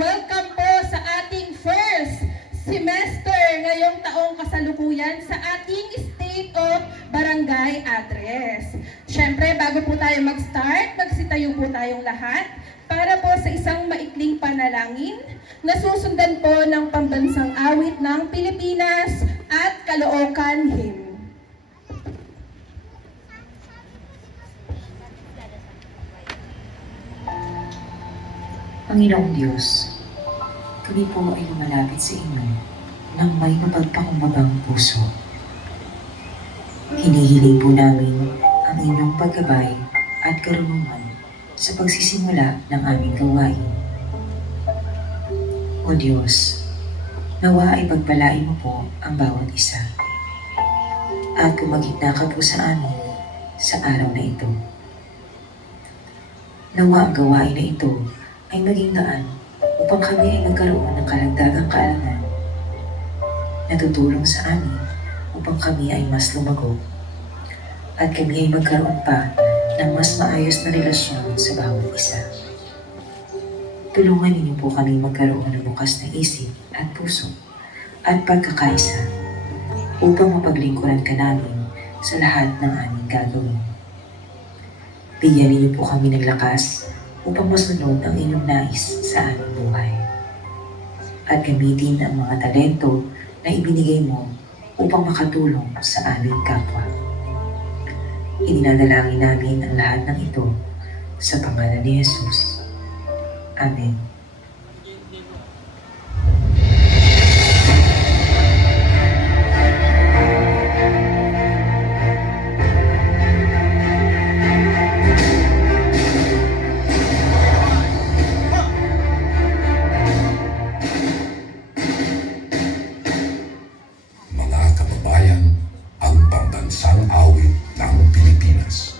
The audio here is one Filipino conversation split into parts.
welcome po sa ating first semester ngayong taong kasalukuyan sa ating State of Barangay Address. Siyempre, bago po tayo mag-start, magsitayo po tayong lahat para po sa isang maikling panalangin na susundan po ng pambansang awit ng Pilipinas at Caloocan Hymn. Panginoong Diyos, kami po ay lumalapit sa inyo ng may mapagpakumbabang puso. Hinihiling po namin ang inyong paggabay at karunungan sa pagsisimula ng aming gawain. O Diyos, nawa ay pagpalain mo po ang bawat isa at kumagitna ka po sa amin sa araw na ito. Nawa ang gawain na ito ay maging daan upang kami ay magkaroon ng kalagdagang kaalaman na tutulong sa amin upang kami ay mas lumago at kami ay magkaroon pa ng mas maayos na relasyon sa bawat isa. Tulungan ninyo po kami magkaroon ng bukas na isip at puso at pagkakaisa upang mapaglingkuran ka namin sa lahat ng aming gagawin. Bigyan ninyo po kami ng lakas upang masunod ang inyong nais sa aming buhay. At gamitin ang mga talento na ibinigay mo upang makatulong sa aming kapwa. Ininadalangin namin ang lahat ng ito sa pangalan ni Jesus. Amen. Mga kababayan, ang pambansang awit ng Pilipinas.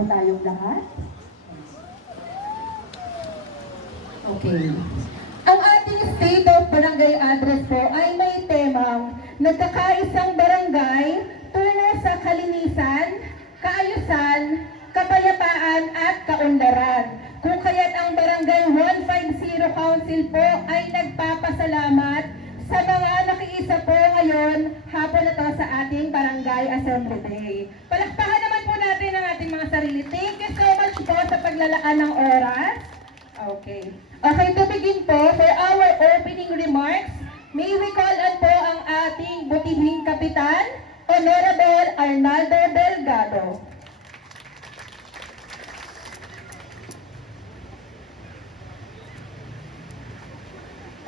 po tayong lahat? Okay. Ang ating State of Barangay Address po ay may temang nagkakaisang barangay tungo sa kalinisan, kaayusan, kapayapaan at kaunlaran. Kung kaya't ang Barangay 150 Council po ay nagpapasalamat sa mga nakiisa po ngayon hapon na to sa ating Barangay Assembly Day. Palakpakan naman po natin ang ating mga sarili. Thank you so much po sa paglalaan ng oras. Okay. Okay, to begin po, for our opening remarks, may we call on po ang ating butihing kapitan, Honorable Arnaldo Delgado.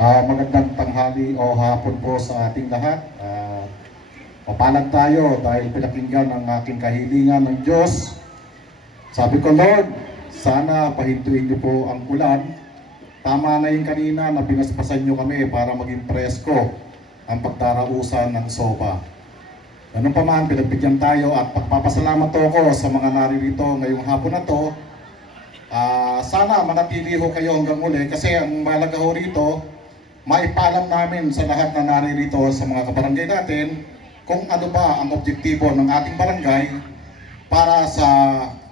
Magandang tanghali o hapon po sa ating lahat. Mapalad tayo dahil pinakinggan ang aking kahilingan ng Diyos. Sabi ko, Lord, sana pahintuin niyo po ang ulan. Tama na yung kanina na pinaspasan niyo kami para maging presko ang pagdarausan ng soba. Ganun pa man, pinagbigyan tayo at pagpapasalamat ako sa mga naririto ngayong hapon na to. Sana manatili ho kayo hanggang uli kasi ang mahalaga ho rito, maipalam namin sa lahat na naririto sa mga kabarangay natin kung ano ba ang objektibo ng ating barangay para sa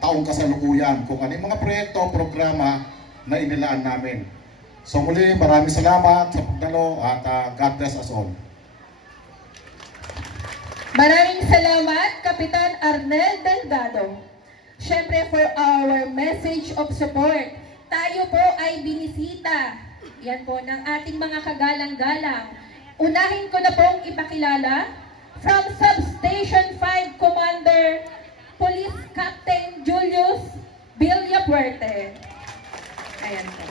taong kasalukuyan, kung ano yung mga proyekto, programa na inilaan namin. So muli, maraming salamat sa pagdalo at God bless us all. Maraming salamat, Kapitan Arnel Delgado. Siyempre, for our message of support, tayo po ay binisita. Yan po ng ating mga kagalang-galang. Unahin ko na pong ipakilala from Substation 5 Commander Police Captain Julius Villapuerte. Ayan po.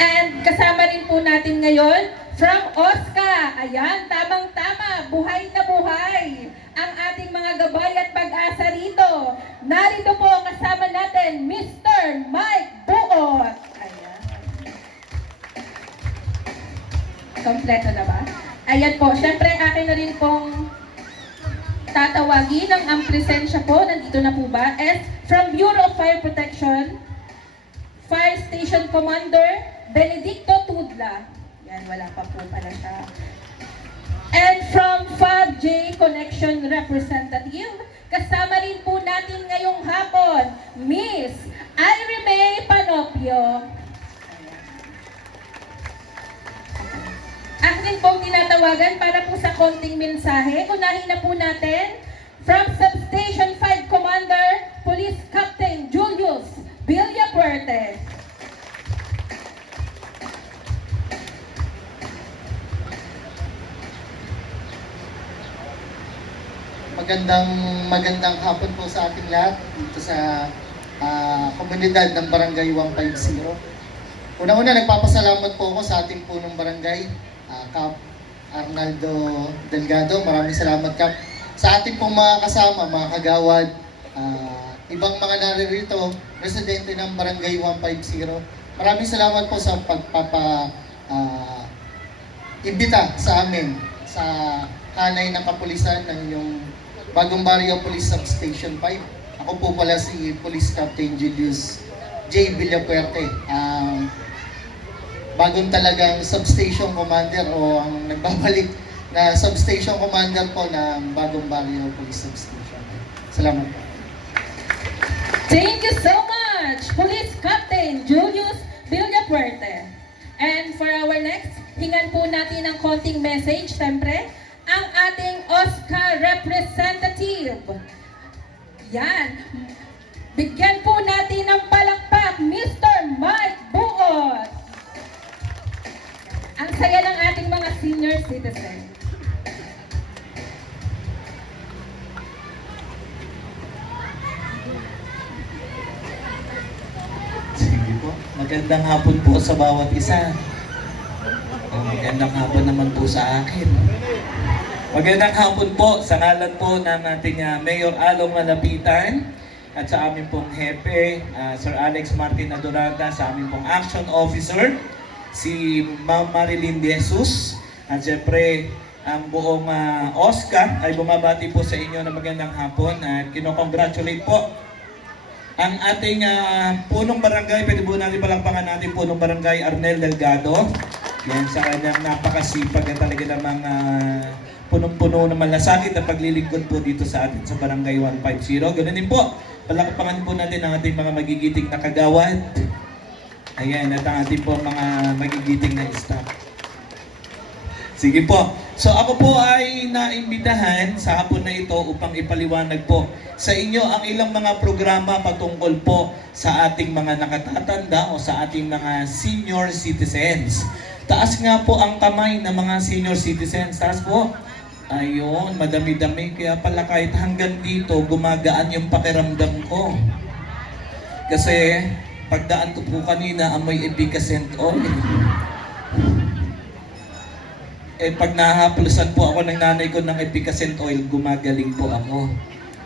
And kasama rin po natin ngayon from OSCA. Ayan, tamang-tama, buhay na buhay ang ating mga gabay at pag-asa rito. Narito po kasama natin Mr. Mike Buot. Ayan. Kompleto na ba? Ayan po, syempre akin na rin pong tatawagin ang presensya po, nandito na po ba, is from Bureau of Fire Protection, Fire Station Commander Benedicto Tudla. Yan, wala pa po pala siya. And from FABJ Connection Representative, kasama rin po natin ngayong hapon, Miss Irene Panopio. Akin pong tinatawagan para po sa konting mensahe. Unahin na po natin from Substation 5 Commander Police Captain Julius Villapuerte. Magandang hapon po sa ating lahat dito sa komunidad ng Barangay 150. Una-una, nagpapasalamat po ako sa ating punong barangay, Cap Arnaldo Delgado. Maraming salamat, Cap. Sa ating pong mga kasama, mga kagawad, ibang mga naririto, residente ng Barangay 150. Maraming salamat po sa imbita sa amin sa hanay ng kapulisan ng inyong Bagong Barrio Police Substation 5. Ako po pala si Police Captain Julius J. Villapuerte, bagong talagang substation commander o ang nagbabalik na substation commander po ng Bagong Barrio Police Substation. Salamat po. Thank you so much, Police Captain Julius Villapuerte. And for our next, hingan po natin ng konting message, siyempre, ang ating OSCA representative. Yan. Bigyan po natin ng palakpak, Mr. Mike Buot. Ang saya ng ating mga senior citizen. Sige po. Magandang hapon po sa bawat isa. Magandang hapon naman po sa akin. Magandang hapon po sa ngalan po ng ating Mayor Along Malapitan at sa aming pong Hepe, Sir Alex Martin Adorada, sa aming pong Action Officer, si Ma'am Marilyn De Jesus, at syempre ang buong Oscar ay bumabati po sa inyo ng magandang hapon at kinocongratulate po ang ating punong barangay. Pwede po natin palakpakan natin punong barangay Arnel Delgado. Yan sa kanyang napakasipag at talaga namang punong-puno na malasakit na paglilingkod po dito sa atin sa barangay 150. Ganun din po, palakpakan po natin ang ating mga magigiting na kagawad. Ayan, at ang ating po mga magigiting na staff. Sige po. So ako po ay naimbitahan sa hapon na ito upang ipaliwanag po sa inyo ang ilang mga programa patungkol po sa ating mga nakatatanda o sa ating mga senior citizens. Taas nga po ang kamay ng mga senior citizens. Taas po. Ayun, madami-dami. Kaya pala kahit hanggang dito, gumagaan yung pakiramdam ko. Kasi pagdaan ko po kanina, amoy efficacent oil. Pag nahaplusan po ako ng nanay ko ng efficacent oil, gumagaling po ako.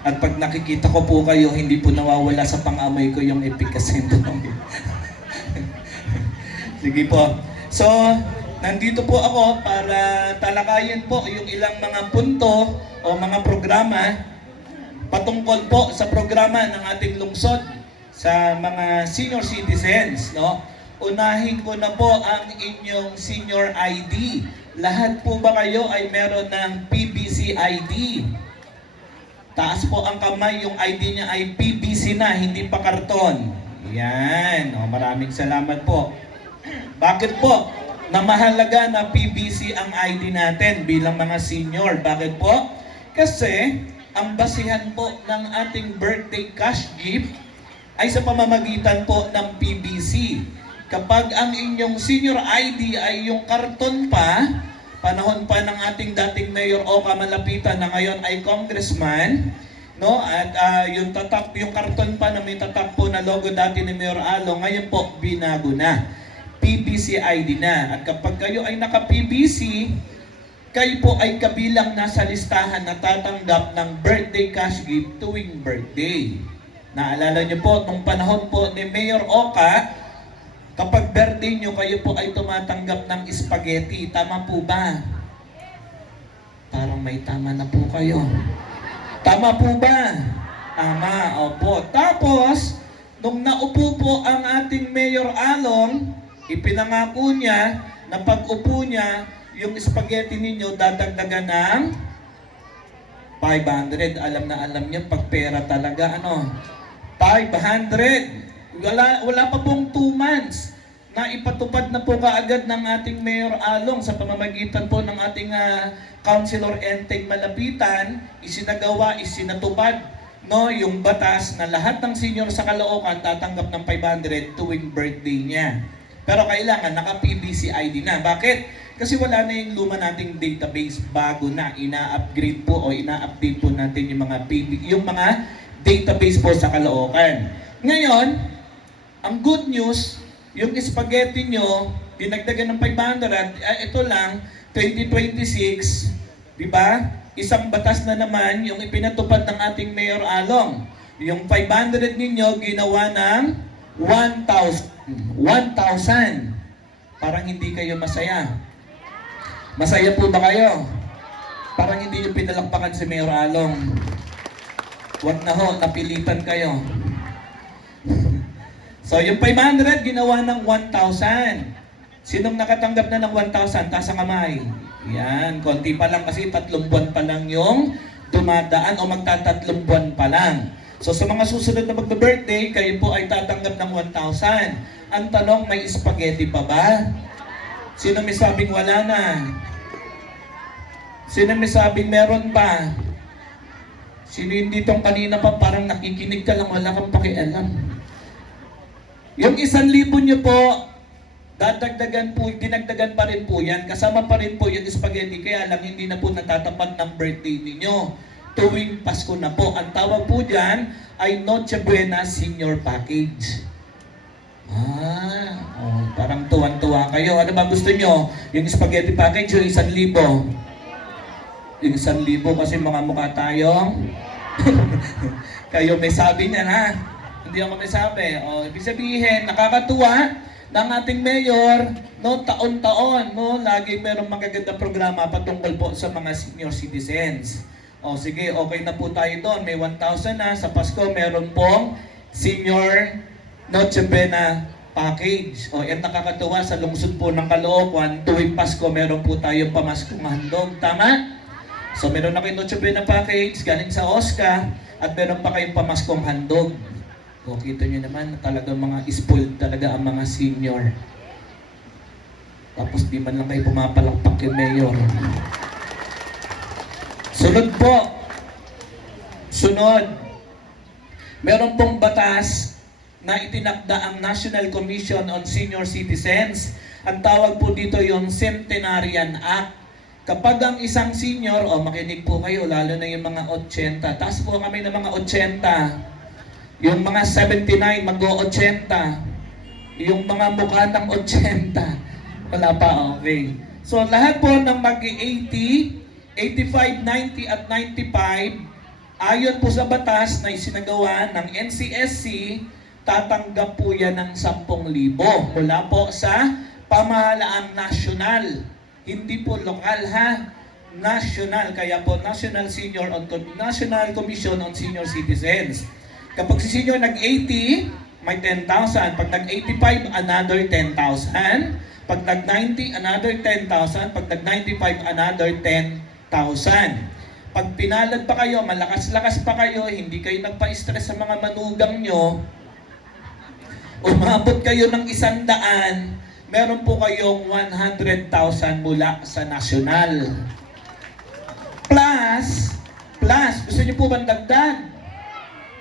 At pag nakikita ko po kayo, hindi po nawawala sa pang-amoy ko yung efficacent oil. Sige po. So, nandito po ako para talakayin po yung ilang mga punto o mga programa patungkol po sa programa ng ating lungsod sa mga senior citizens, no? Unahin ko na po ang inyong senior ID. Lahat po ba kayo ay meron ng PBC ID? Taas po ang kamay, yung ID niya ay PBC na, hindi pa karton. Yan, maraming salamat po. Bakit po na mahalaga na PBC ang ID natin bilang mga senior? Bakit po? Kasi ang basihan po ng ating birthday cash gift ay sa pamamagitan po ng PBC. Kapag ang inyong senior ID ay yung karton pa, panahon pa ng ating dating Mayor Oka Malapitan na ngayon ay congressman, no? At yung tatak, yung karton pa na may tatak po na logo dati ni Mayor Alo, ngayon po binago na. PBC ID na. At kapag kayo ay naka-PBC, kayo po ay kabilang nasa listahan na tatanggap ng birthday cash gift tuwing birthday. Naalala niyo po, nung panahon po ni Mayor Oka, kapag birthday nyo, kayo po ay tumatanggap ng spaghetti. Tama po ba? Parang may tama na po kayo. Tama po ba? Tama, opo. Tapos, nung naupo po ang ating Mayor Along, ipinangako niya na pag-upo niya, yung spaghetti ninyo dadagdagan ng 500. Alam na alam niyo, pag pera talaga, 500. Wala pa pong 2 months na ipatupad na po kaagad ng ating Mayor Along sa pamamagitan po ng ating Councilor Enteng Malapitan, isinatupad yung batas na lahat ng senior sa Caloocan tatanggap ng 500 tuwing birthday niya. Pero kailangan naka-PBC ID na. Bakit? Kasi wala na yung luma nating database, bago na ina-upgrade po o ina-update po natin yung mga database po sa Caloocan. Ngayon, ang good news, yung spaghetti nyo, dinagdagan ng 500, ito lang, 2026, di ba? Isang batas na naman yung ipinatupad ng ating Mayor Along. Yung 500 ninyo, ginawa ng 1,000. 1,000. Parang hindi kayo masaya. Masaya po ba kayo? Parang hindi yung pinalakpakan si Mayor Along. Wag na ho, napilitan kayo. So, yung 500, ginawa ng 1,000. Sinong nakatanggap na ng 1,000? Taas ang kamay. Yan, konti pa lang kasi 3 buwan pa lang yung dumadaan o magta-3 buwan pa lang. So, sa mga susunod na magbe-birthday, kayo po ay tatanggap ng 1,000. Ang tanong, may spaghetti pa ba? Sino may sabing wala na? Sino may sabing meron pa? Sino hindi tong kanina pa parang nakikinig ka lang, wala kang pakialam? Yung 1,000 nyo po, dinagdagan pa rin po yan. Kasama pa rin po yung spaghetti, kaya lang hindi na po natatapat ng birthday ninyo. Tuwing Pasko na po. Ang tawag po dyan ay Noche Buena Senior Package. Parang tuwan-tuwa kayo. Ano ba gusto nyo? Yung spaghetti package o 1,000? Yung 1,000 kasi mga mukha tayo. Kayo may sabi niyan, ha? Hindi ako may sabi. Ibig sabihin, nakakatuwa ng ating mayor, no, taon-taon, no, lagi merong magagandang programa patungkol po sa mga senior citizens. O sige, okay na po tayo doon. May 1,000 na. Sa Pasko, meron pong senior Noche Buena package. O, yan nakakatuwa sa lungsod po ng Caloocan. Tuwing Pasko, meron po tayong pamaskong handog. Tama? So, meron na kayong Noche Buena package galing sa Oscar at meron pa kayong pamaskong handog. O, kita nyo naman, talagang mga spoiled talaga ang mga senior. Tapos di man lang kayo pumapalakpak yung mayor. Sunod po. Sunod. Meron pong batas na itinakda ang National Commission on Senior Citizens. Ang tawag po dito yung Centenarian Act. Kapag ang isang senior, makinig po kayo, lalo na yung mga 80. Taas po kami ng mga 80. Yung mga 79, mag-80. Yung mga mukha ng 80. Wala pa, okay. So, lahat po ng mag-80, 85, 90 at 95, ayon po sa batas na isinagawa ng NCSC, tatanggap po yan ng 10,000 mula po sa pamahalaang nasyonal. Hindi po lokal ha, national. Kaya po National Commission on Senior Citizens. Kapag si senior nag-80, may 10,000. Pag nag-85, another 10,000. Pag nag-90, another 10,000. Pag nag-95, another 10,000. Pag pinalad pa kayo, malakas-lakas pa kayo, hindi kayo nagpa-stress sa mga manugang nyo, umabot kayo ng 100, meron po kayong 100,000 mula sa nasyonal. Plus, gusto niyo po bang dagdag?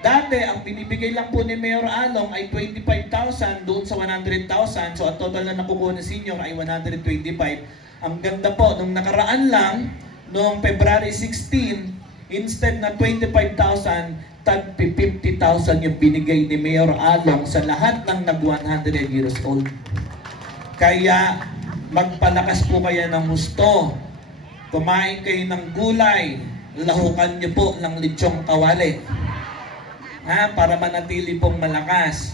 Dati, ang binibigay lang po ni Mayor Along ay 25,000 doon sa 100,000. So, ang total na nakukuha ng senior ay 125. Ang ganda po, nung nakaraan lang, noong February 16, instead na 25,000, tag 50,000 yung binigay ni Mayor Along sa lahat ng nag-100 years old. Kaya, magpalakas po kayo ng husto. Kumain kayo ng gulay. Lahukan niyo po ng lechong kawali. Para manatili pong malakas.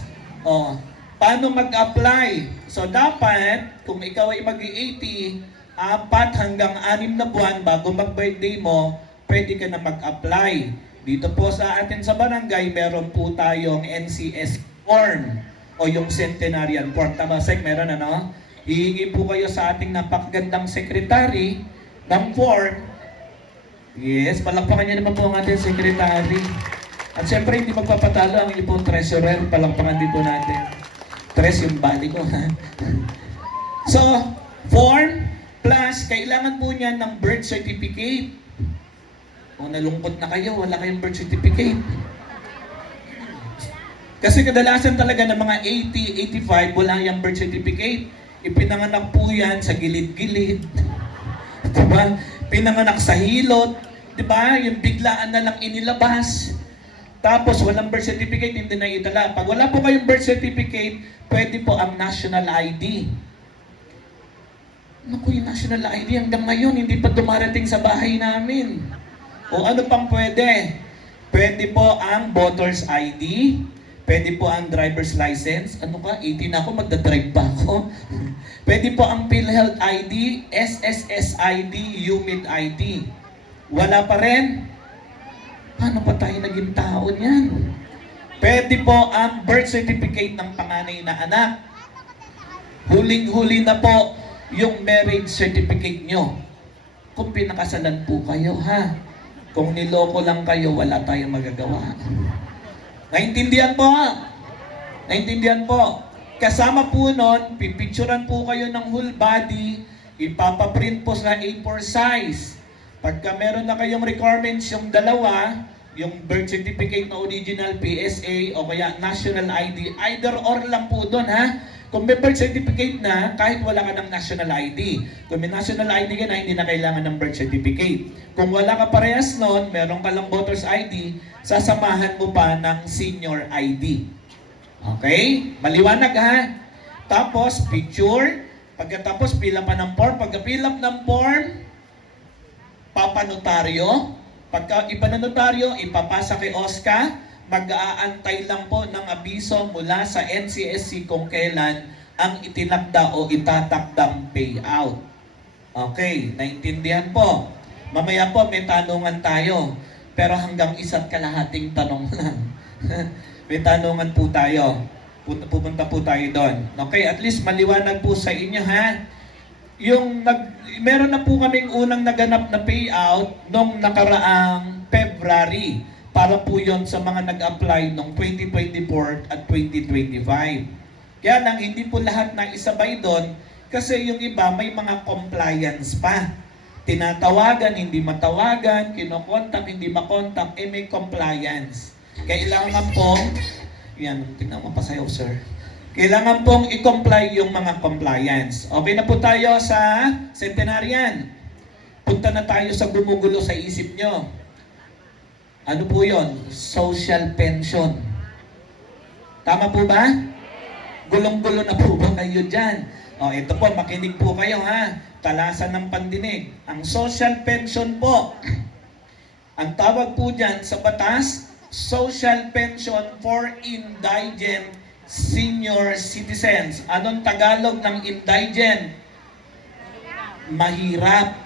Paano mag-apply? So, dapat, kung ikaw ay mag-80, 4 hanggang 6 na buwan bago mag-birthday mo, pwede ka na mag-apply. Dito po sa atin sa barangay, meron po tayong NCS form o yung Centenarian form. Tama, Sek? Meron ano? Hihingi po kayo sa ating napakagandang secretary ng form. Yes, palakpakan niyo naman po ang ating secretary. At syempre, hindi magpapatalo ang ipong treasurer. Palakpakan din po natin. Tres yung body ko. So, form plus, kailangan po niya ng birth certificate. Kung nalungkot na kayo, wala kayong birth certificate. Kasi kadalasan talaga ng mga 80, 85, wala yung birth certificate. Ipinanganak po yan sa gilid-gilid. Diba? Pinanganak sa hilot. Diba? Yung biglaan na lang inilabas. Tapos walang birth certificate, hindi na itala. Pag wala po kayong birth certificate, pwede po ang national ID. Naku, yung national ID hanggang ngayon, hindi pa dumarating sa bahay namin. O ano pang pwede? Pwede po ang voter's ID, pwede po ang driver's license. Ano ka, 18 na ako, magdadrive pa ako. Pwede po ang PhilHealth ID, SSS ID, UMID ID. Wala pa rin? Paano pa tayo naging tao niyan? Pwede po ang birth certificate ng panganay na anak. Huling-huli na po yung marriage certificate nyo. Kung pinakasalan po kayo, ha? Kung niloko lang kayo, wala tayong magagawa. Naintindihan po, ha? Naintindihan po. Kasama po nun, pipicturan po kayo ng whole body, ipapaprint po sa A4 size. Pagka meron na kayong requirements yung dalawa, yung birth certificate na original PSA o kaya national ID, either or lang po doon, ha? Kung may birth certificate na, kahit wala ka ng national ID. Kung may national ID ka na, hindi na kailangan ng birth certificate. Kung wala ka parehas noon, meron ka lang voter's ID, sasamahan mo pa ng senior ID. Okay? Maliwanag, ha? Tapos, picture. Pagkatapos, fill up pa ng form. Pagka-fill up ng form, papanotaryo. Pagka ipananotaryo, ipapasa kay Oscar. Mag-aantay lang po ng abiso mula sa NCSC kung kailan ang itinakda o itatakdang payout. Okay, naintindihan po. Mamaya po may tanungan tayo. Pero hanggang isa't kalahating tanong lang. May tanungan po tayo. Pupunta po tayo doon. Okay, at least maliwanag po sa inyo ha. Meron na po kaming unang naganap na payout nung nakaraang February. Para po yon sa mga nag-apply noong 2024 at 2025. Kaya lang, hindi po lahat na isabay doon kasi yung iba may mga compliance pa. Tinatawagan, hindi matawagan, kinokontak, hindi makontak, may compliance. Kailangan pong, yan, tingnan mo pa sa'yo, sir. Kailangan pong i-comply yung mga compliance. Okay na po tayo sa centenarian. Punta na tayo sa gumugulo sa isip nyo. Ano po yon? Social pension. Tama po ba? Gulong-gulo na po ba kayo dyan? Ito po, makinig po kayo ha. Talasan ng pandinig. Ang social pension po, ang tawag po dyan sa batas, Social Pension for Indigent Senior Citizens. Anong Tagalog ng indigent? Mahirap.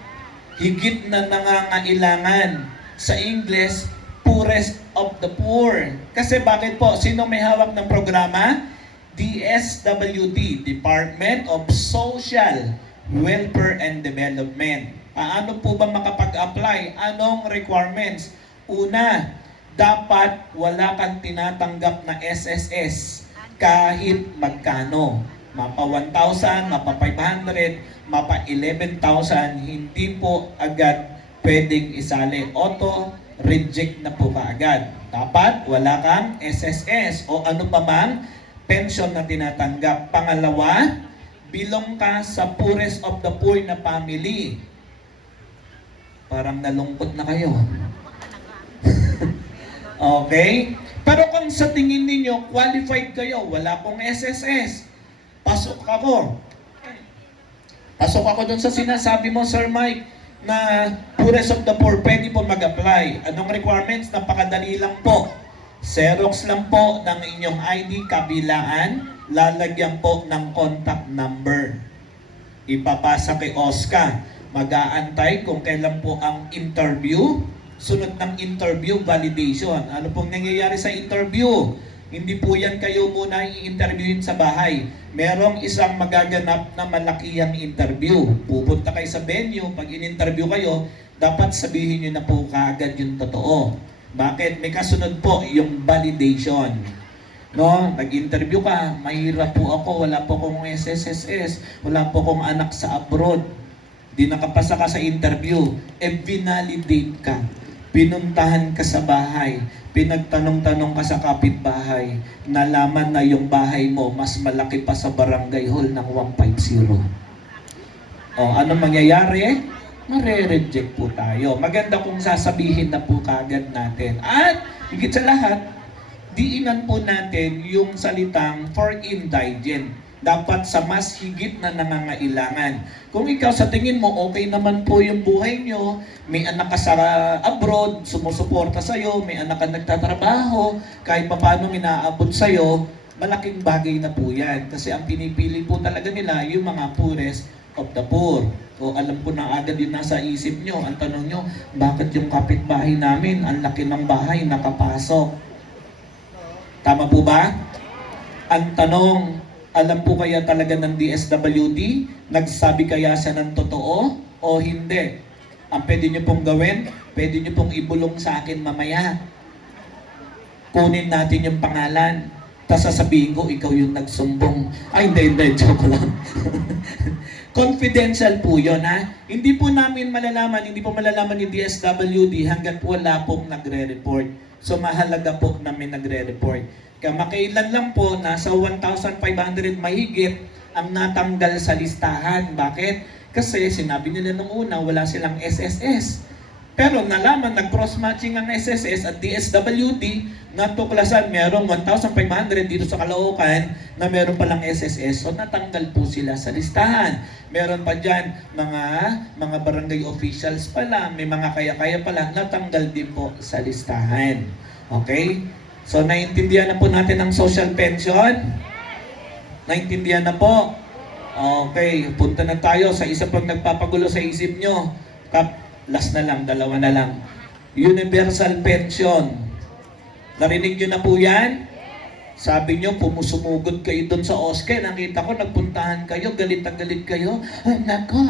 Higit na nangangailangan. Sa English, poorest of the poor. Kasi bakit po? Sino may hawak ng programa? DSWD, Department of Social Welfare and Development. Paano po ba makapag-apply? Anong requirements? Una, dapat wala kang tinatanggap na SSS kahit magkano. Mapa 1,000, mapa 500, mapa 11,000, hindi po agad pwedeng isali. Auto reject na po kaagad. Dapat wala kang SSS o ano pa mang pension na tinatanggap. Pangalawa, bilong ka sa poorest of the poor na family. Parang nalungkot na kayo. Okay? Pero kung sa tingin ninyo, qualified kayo, wala pong SSS, pasok ako. Pasok ako dun sa sinasabi mo, Sir Mike, na poorest of the poor, pwede po mag-apply. Anong requirements? Napakadali lang po. Xerox lang po ng inyong ID kabilaan, lalagyan po ng contact number. Ipapasa kay Oscar. Mag-aantay kung kailan po ang interview. Sunod ng interview, validation. Ano pong nangyayari sa interview? Hindi po yan kayo muna i-interviewin sa bahay. Merong isang magaganap na malakihang interview. Pupunta kayo sa venue, pag in-interview kayo, dapat sabihin nyo na po kaagad yung totoo. Bakit? May kasunod po yung validation. No? Nag-interview ka, mahirap po ako, wala po akong SSSS, wala po akong anak sa abroad. Di nakapasa ka sa interview, vinalidate ka. Pinuntahan ka sa bahay, pinagtanong-tanong ka sa kapitbahay, nalaman na yung bahay mo mas malaki pa sa barangay hall ng 150. Anong mangyayari? Mare-reject po tayo. Maganda kung sasabihin na po kagad natin. At higit sa lahat, diinan po natin yung salitang for indigent. Dapat sa mas higit na nangangailangan. Kung ikaw sa tingin mo, okay naman po yung buhay nyo, may anak ka sa abroad, sumusuporta sa'yo, may anak ka nagtatrabaho, kahit paano minaabot sa'yo, malaking bagay na po yan. Kasi ang pinipili po talaga nila, yung mga poorest of the poor. O alam ko na agad yun nasa isip nyo. Ang tanong nyo, bakit yung kapitbahay namin, ang laki ng bahay, nakapasok? Tama po ba? Ang tanong, alam po kaya talaga ng DSWD? Nagsabi kaya siya ng totoo o hindi? Ang pwede nyo pong gawin, pwede nyo pong ibulong sa akin mamaya. Kunin natin yung pangalan. Tapos sasabihin ko, ikaw yung nagsumbong. Ay, hindi, joke lang. Confidential po yun, ha? Hindi po namin malalaman, hindi po malalaman ni DSWD hanggat wala pong nagre-report. So, mahalaga po namin nagre-report. Kaya makailan lang po, nasa 1,500 mahigit ang natanggal sa listahan. Bakit? Kasi sinabi nila nung una, wala silang SSS. Pero nalaman, nag-cross-matching ang SSS at DSWD, natuklasan merong 1,500 dito sa Caloocan na meron palang SSS. So natanggal po sila sa listahan. Meron pa dyan mga barangay officials pala, may mga kaya-kaya pala, natanggal din po sa listahan. Okay? So naiintindihan na po natin ang social pension? Naintindihan na po? Okay, punta na tayo sa isa pang nagpapagulo sa isip nyo. Last na lang, dalawa na lang. Universal pension. Narinig nyo na po yan? Sabi nyo, pumusumugod kayo doon sa Oscar. Nakita ko, nagpuntahan kayo, galit na galit kayo. Ay, nako,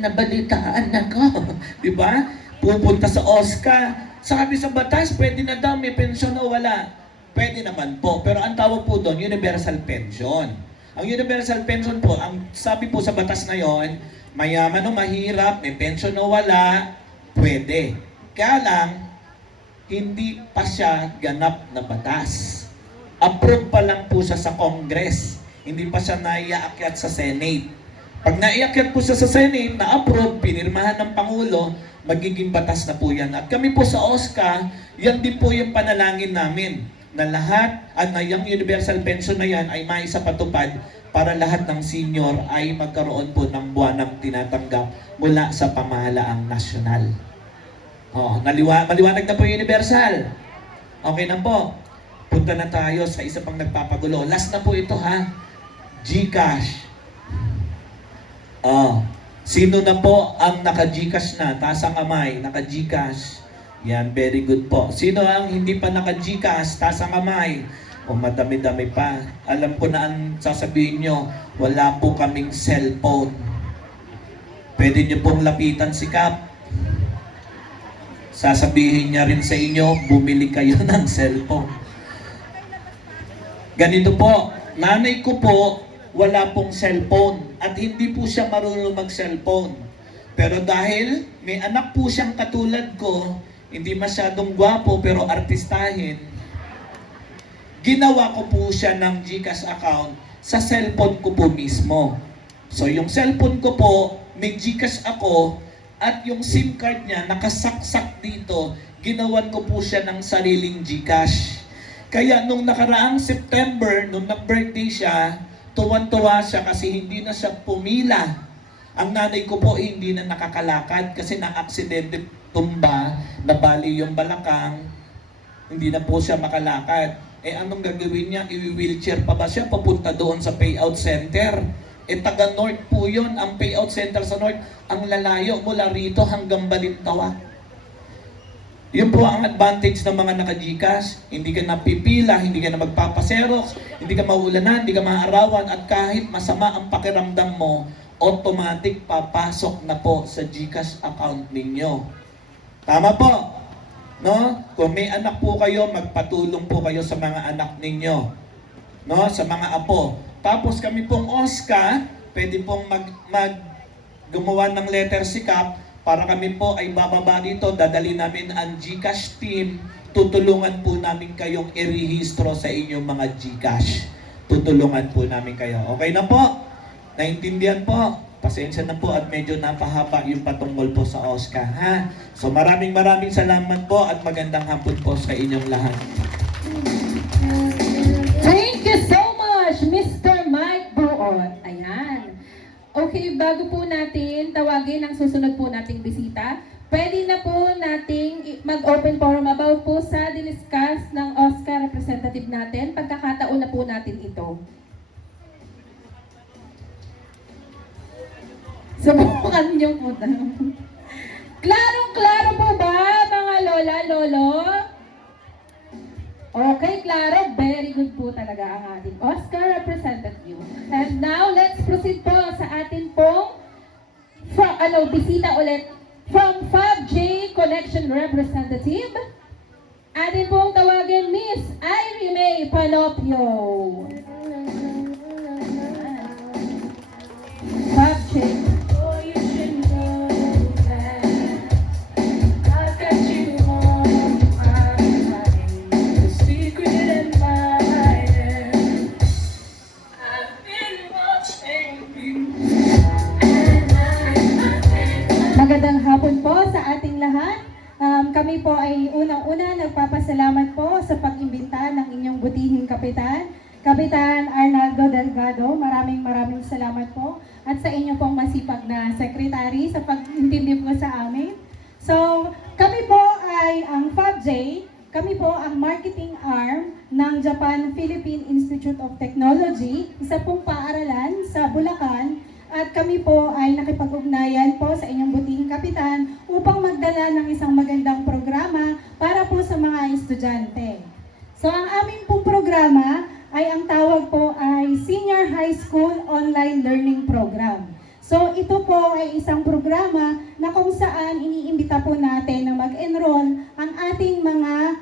nabalitaan nako. Diba? Pupunta sa Oscar. Sabi sa batas, pwede na daw, may pension o wala. Pwede naman po. Pero ang tawag po doon, universal pension. Ang universal pension po, ang sabi po sa batas na yon, mayaman o mahirap, may pension o wala, pwede. Kaya lang, hindi pa siya ganap na batas. Approve pa lang po siya sa Congress. Hindi pa siya naiaakyat sa Senate. Pag naiakyat po siya sa Senate, na-approve, pinirmahan ng Pangulo, magiging batas na po yan. At kami po sa OSCA, yan din po yung panalangin namin na lahat at na yung universal pension na yan ay maisapatupad para lahat ng senior ay magkaroon po ng buwanang tinatanggap mula sa pamahalaang nasyonal. Maliwanag na po yung universal. Okay na po. Punta na tayo sa isa pang nagpapagulo. Last na po ito ha. GCash. Sino na po ang naka-GCash na? Taas ang kamay, naka-GCash. Yan, very good po. Sino ang hindi pa naka-GCash? Taas ang kamay. Madami-dami pa. Alam ko na ang sasabihin nyo, wala po kaming cellphone. Pwede nyo pong lapitan si Kap. Sasabihin niya rin sa inyo, bumili kayo ng cellphone. Ganito po, nanay ko po, wala pong cellphone at hindi po siya marunong mag-cellphone. Pero dahil may anak po siyang katulad ko, hindi masyadong gwapo pero artistahin, ginawa ko po siya ng GCash account sa cellphone ko po mismo. So yung cellphone ko po, may GCash ako at yung SIM card niya nakasaksak dito, ginawan ko po siya ng sariling GCash. Kaya nung nakaraang September, nung nag-birthday siya, tuwan-tuwa siya kasi hindi na siya pumila. Ang nanay ko po hindi na nakakalakad kasi na-aksidente tumba, nabali yung balakang, hindi na po siya makalakad. Anong gagawin niya? I-wheelchair pa ba siya papunta doon sa payout center? Taga North po yun, ang payout center sa North, ang lalayo mula rito hanggang Balintawak. Yun po ang advantage ng mga naka-GCash. Hindi ka napipila, hindi ka na magpapaserox, hindi ka maulanan, hindi ka maarawan, at kahit masama ang pakiramdam mo, automatic papasok na po sa GCash account ninyo. Tama po? No? Kung may anak po kayo, magpatulong po kayo sa mga anak ninyo. No? Sa mga apo. Tapos kami pong OSCA, pwede pong gumawa ng letter si Kap para kami po ay bababa dito, dadali namin ang GCash team, tutulungan po namin kayong irehistro sa inyong mga GCash. Tutulungan po namin kayo. Okay na po? Naintindihan po? Pasensya na po at medyo napahaba yung patungkol po sa OSCA. Ha? So maraming salamat po at magandang hapon po sa inyong lahat. Thank you so much, Mr. Mike Buot. Ayan. Okay, bago po natin tawagin ang susunod po nating bisita, pwede na po nating mag-open forum about po sa diniscuss ng OSCA representative natin. Pagkakataon na po natin ito. Subukan niyo po. Klarong-klaro po ba, mga lola, lolo? Okay, klaro. Very good po talaga ang ating OSCA representative. And now, let's proceed po sa atin pong bisita ulit from FABJ Connection Representative. Atin pong tawagin Miss Irene May Panopio. FABJ. Magandang hapon po sa ating lahat. Kami po ay unang-una nagpapasalamat po sa pag-imbita ng inyong butihing kapitan, Kapitan Arnaldo Delgado. Maraming salamat po. At sa inyo pong masipag na sekretary sa pag-intindi po sa amin. So, kami po ay ang FABJ, Kami po ang marketing arm ng Japan-Philippine Institute of Technology, isa pong paaralan sa Bulacan, at kami po ay nakipag-ugnayan po sa inyong butihing kapitan upang magdala ng isang magandang programa para po sa mga estudyante. So ang aming pong programa ay ang tawag po ay Senior High School Online Learning Program. So ito po ay isang programa na kung saan iniimbita po natin na mag-enroll ang ating mga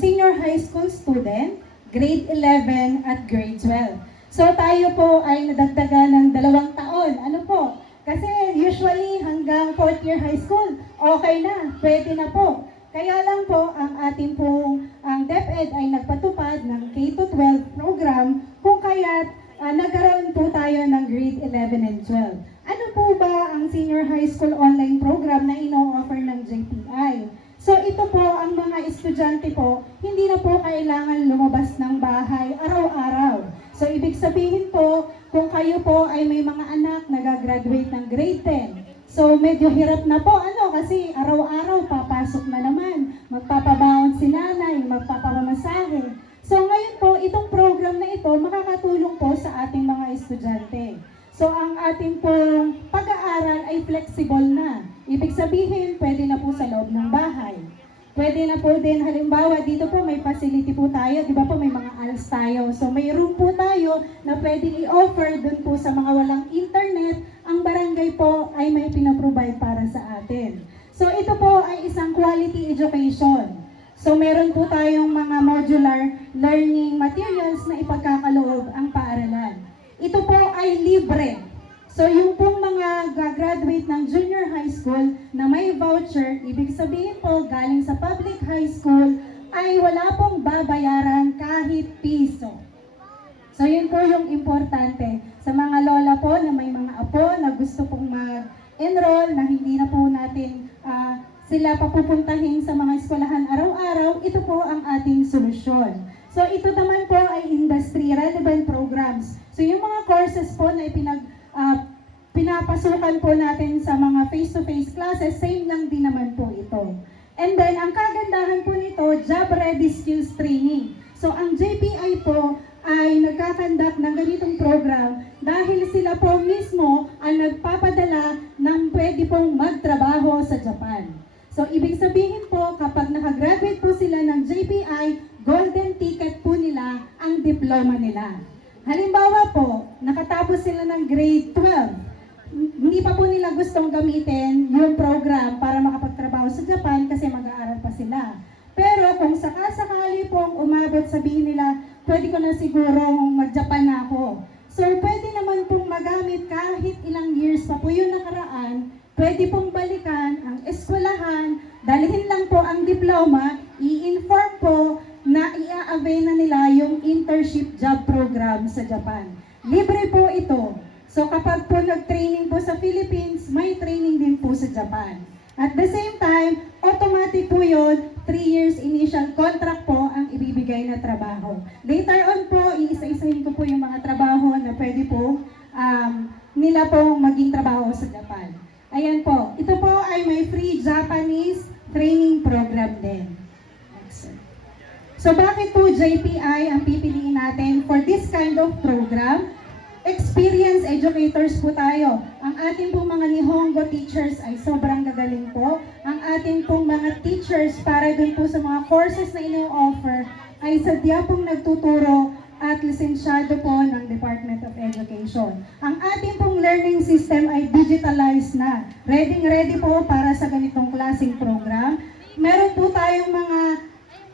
senior high school student, grade 11 at grade 12. So tayo po ay nadagdagan ng 2 taon. Ano po? Kasi usually hanggang 4th year high school, okay na, pwede na po. Kaya lang po ang ating pong DepEd ay nagpatupad ng K-12 program kung kaya't nagkaroon po tayo ng grade 11 and 12. Ano po ba ang senior high school online program na ino-offer ng JPI? So ito po ang mga estudyante po, hindi na po kailangan lumabas ng bahay araw-araw. So ibig sabihin po, kung kayo po ay may mga anak na gagraduate ng grade 10, so medyo hirap na po kasi araw-araw papasok na naman, magpapabaon si nanay, magpapamamasahe. So ngayon po, itong program na ito makakatulong po sa ating mga estudyante. So ang ating pong pag-aaral ay flexible na. Ibig sabihin, pwede na po sa loob ng bahay. Pwede na po din, halimbawa, dito po may facility po tayo, di ba po may mga ALS tayo. So may room po tayo na pwedeng i-offer dun po sa mga walang internet. Ang barangay po ay may pinaprovide para sa atin. So ito po ay isang quality education. So meron po tayong mga modular learning materials na ipagkakaloob ang paaralan. Ito po ay libre. So yung pong mga gagraduate ng junior high school na may voucher, ibig sabihin po galing sa public high school, ay wala pong babayaran kahit piso. So yun po yung importante sa mga lola po na may mga apo na gusto pong mag-enroll na hindi na po natin sila papupuntahin sa mga eskwelahan araw-araw, ito po ang ating solusyon. So ito naman po ay industry relevant programs. So yung mga courses po na pinapasukan po natin sa mga face-to-face classes, same lang din naman po ito. And then ang kagandahan po nito, job ready skills training. So ang JPI po ay nagkakandak ng ganitong program dahil sila po mismo ang nagpapadala ng pwede pong magtrabaho sa Japan. So, ibig sabihin po, kapag nakagraduate po sila ng JPI, golden ticket po nila ang diploma nila. Halimbawa po, nakatapos sila ng grade 12. Hindi pa po nila gustong gamitin yung program para makapagtrabaho sa Japan kasi mag-aaral pa sila. Pero kung sakasakali pong umabot, sabihin nila, pwede ko na siguro mag-Japan na ako. So, pwede naman pong magamit kahit ilang years pa po yung nakaraan, pwede pong balikan ang eskwelahan, dalhin lang po ang diploma, i-inform po na i-a-avail na nila yung internship job program sa Japan. Libre po ito. So kapag po nag-training po sa Philippines, may training din po sa Japan. At the same time, automatic po yun, 3 years initial contract po ang ibibigay na trabaho. Later on po, iisa-isahin ko po yung mga trabaho na pwede po nila pong maging trabaho sa Japan. Ayan po, ito po ay may free Japanese training program din. So bakit po JPI ang pipiliin natin for this kind of program? Experienced educators po tayo. Ang ating pong mga Nihongo teachers ay sobrang gagaling po. Ang ating pong mga teachers para dun po sa mga courses na ino-offer ay sadya pong nagtuturo at lisensyado po ng Department of Education. Ang ating pong learning system ay digitalized na. Ready po para sa ganitong klaseng program. Meron po tayong mga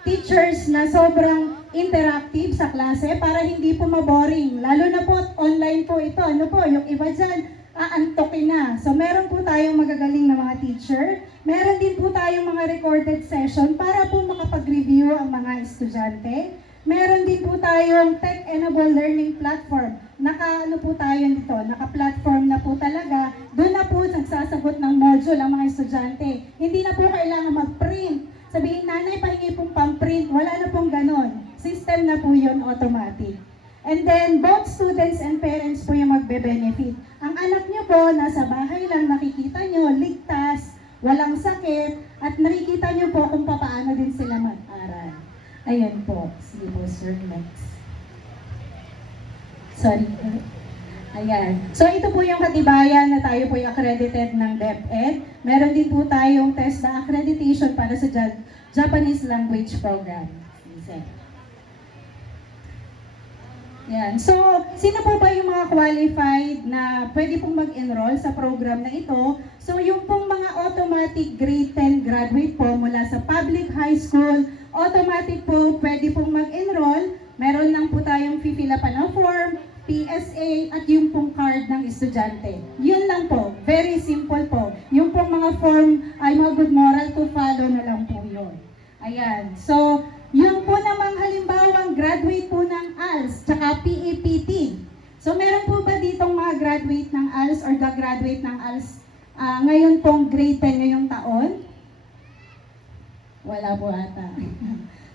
teachers na sobrang interactive sa klase para hindi po maboring. Lalo na po online po ito. Ano po, yung iba dyan, aantokin na. So meron po tayong magagaling na mga teacher. Meron din po tayong mga recorded session para po makapag-review ang mga estudyante. Meron din po tayong tech-enabled learning platform. Naka-ano po tayo dito, naka-platform na po talaga. Doon na po nagsasagot ng module ang mga estudyante. Hindi na po kailangan mag-print. Sabihin, nanay, pahingi pong pang-print. Wala na pong ganon. System na po yun, automatic. And then, both students and parents po yung magbe-benefit. Ang anak nyo po, nasa bahay lang, nakikita nyo, ligtas, walang sakit, at at nakikita niyo po kung paano din sila mag-aral. Ayan po. Sige po, sir. Next. Sorry. Ayan. So ito po yung katibayan na tayo po yung accredited ng DepEd. Meron din po tayong TESDA accreditation para sa Japanese language program. Sige. Yan. So, sino po ba yung mga qualified na pwede pong mag-enroll sa program na ito? So, yung pong mga automatic grade 10 graduate po mula sa public high school, automatic po pwede pong mag-enroll. Meron lang po tayong fifilapan na form, PSA, at yung pong card ng estudyante. Yun lang po. Very simple po. Yung pong mga form ay mga good moral to follow na lang po yun. Ayan. So, yung po namang halimbawang graduate po ng ALS, tsaka PEPT. So, meron po ba ditong mga graduate ng ALS or gagraduate ng ALS ngayon pong grade 10 ngayong taon? Wala po ata.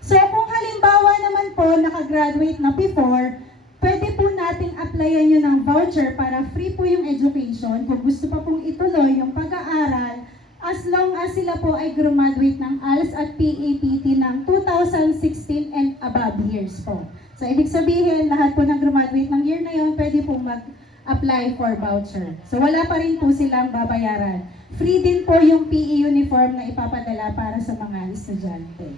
So, kung halimbawa naman po nakagraduate na before, pwede po nating applyan yun ng voucher para free po yung education kung gusto pa pong ituloy yung pag-aaral as long as sila po ay graduate ng ALS at PEPT ng 2016 and above years po. So, ibig sabihin, lahat po ng graduate ng year na yun, pwede po mag-apply for voucher. So, wala pa rin po silang babayaran. Free din po yung PE uniform na ipapadala para sa mga estudyante.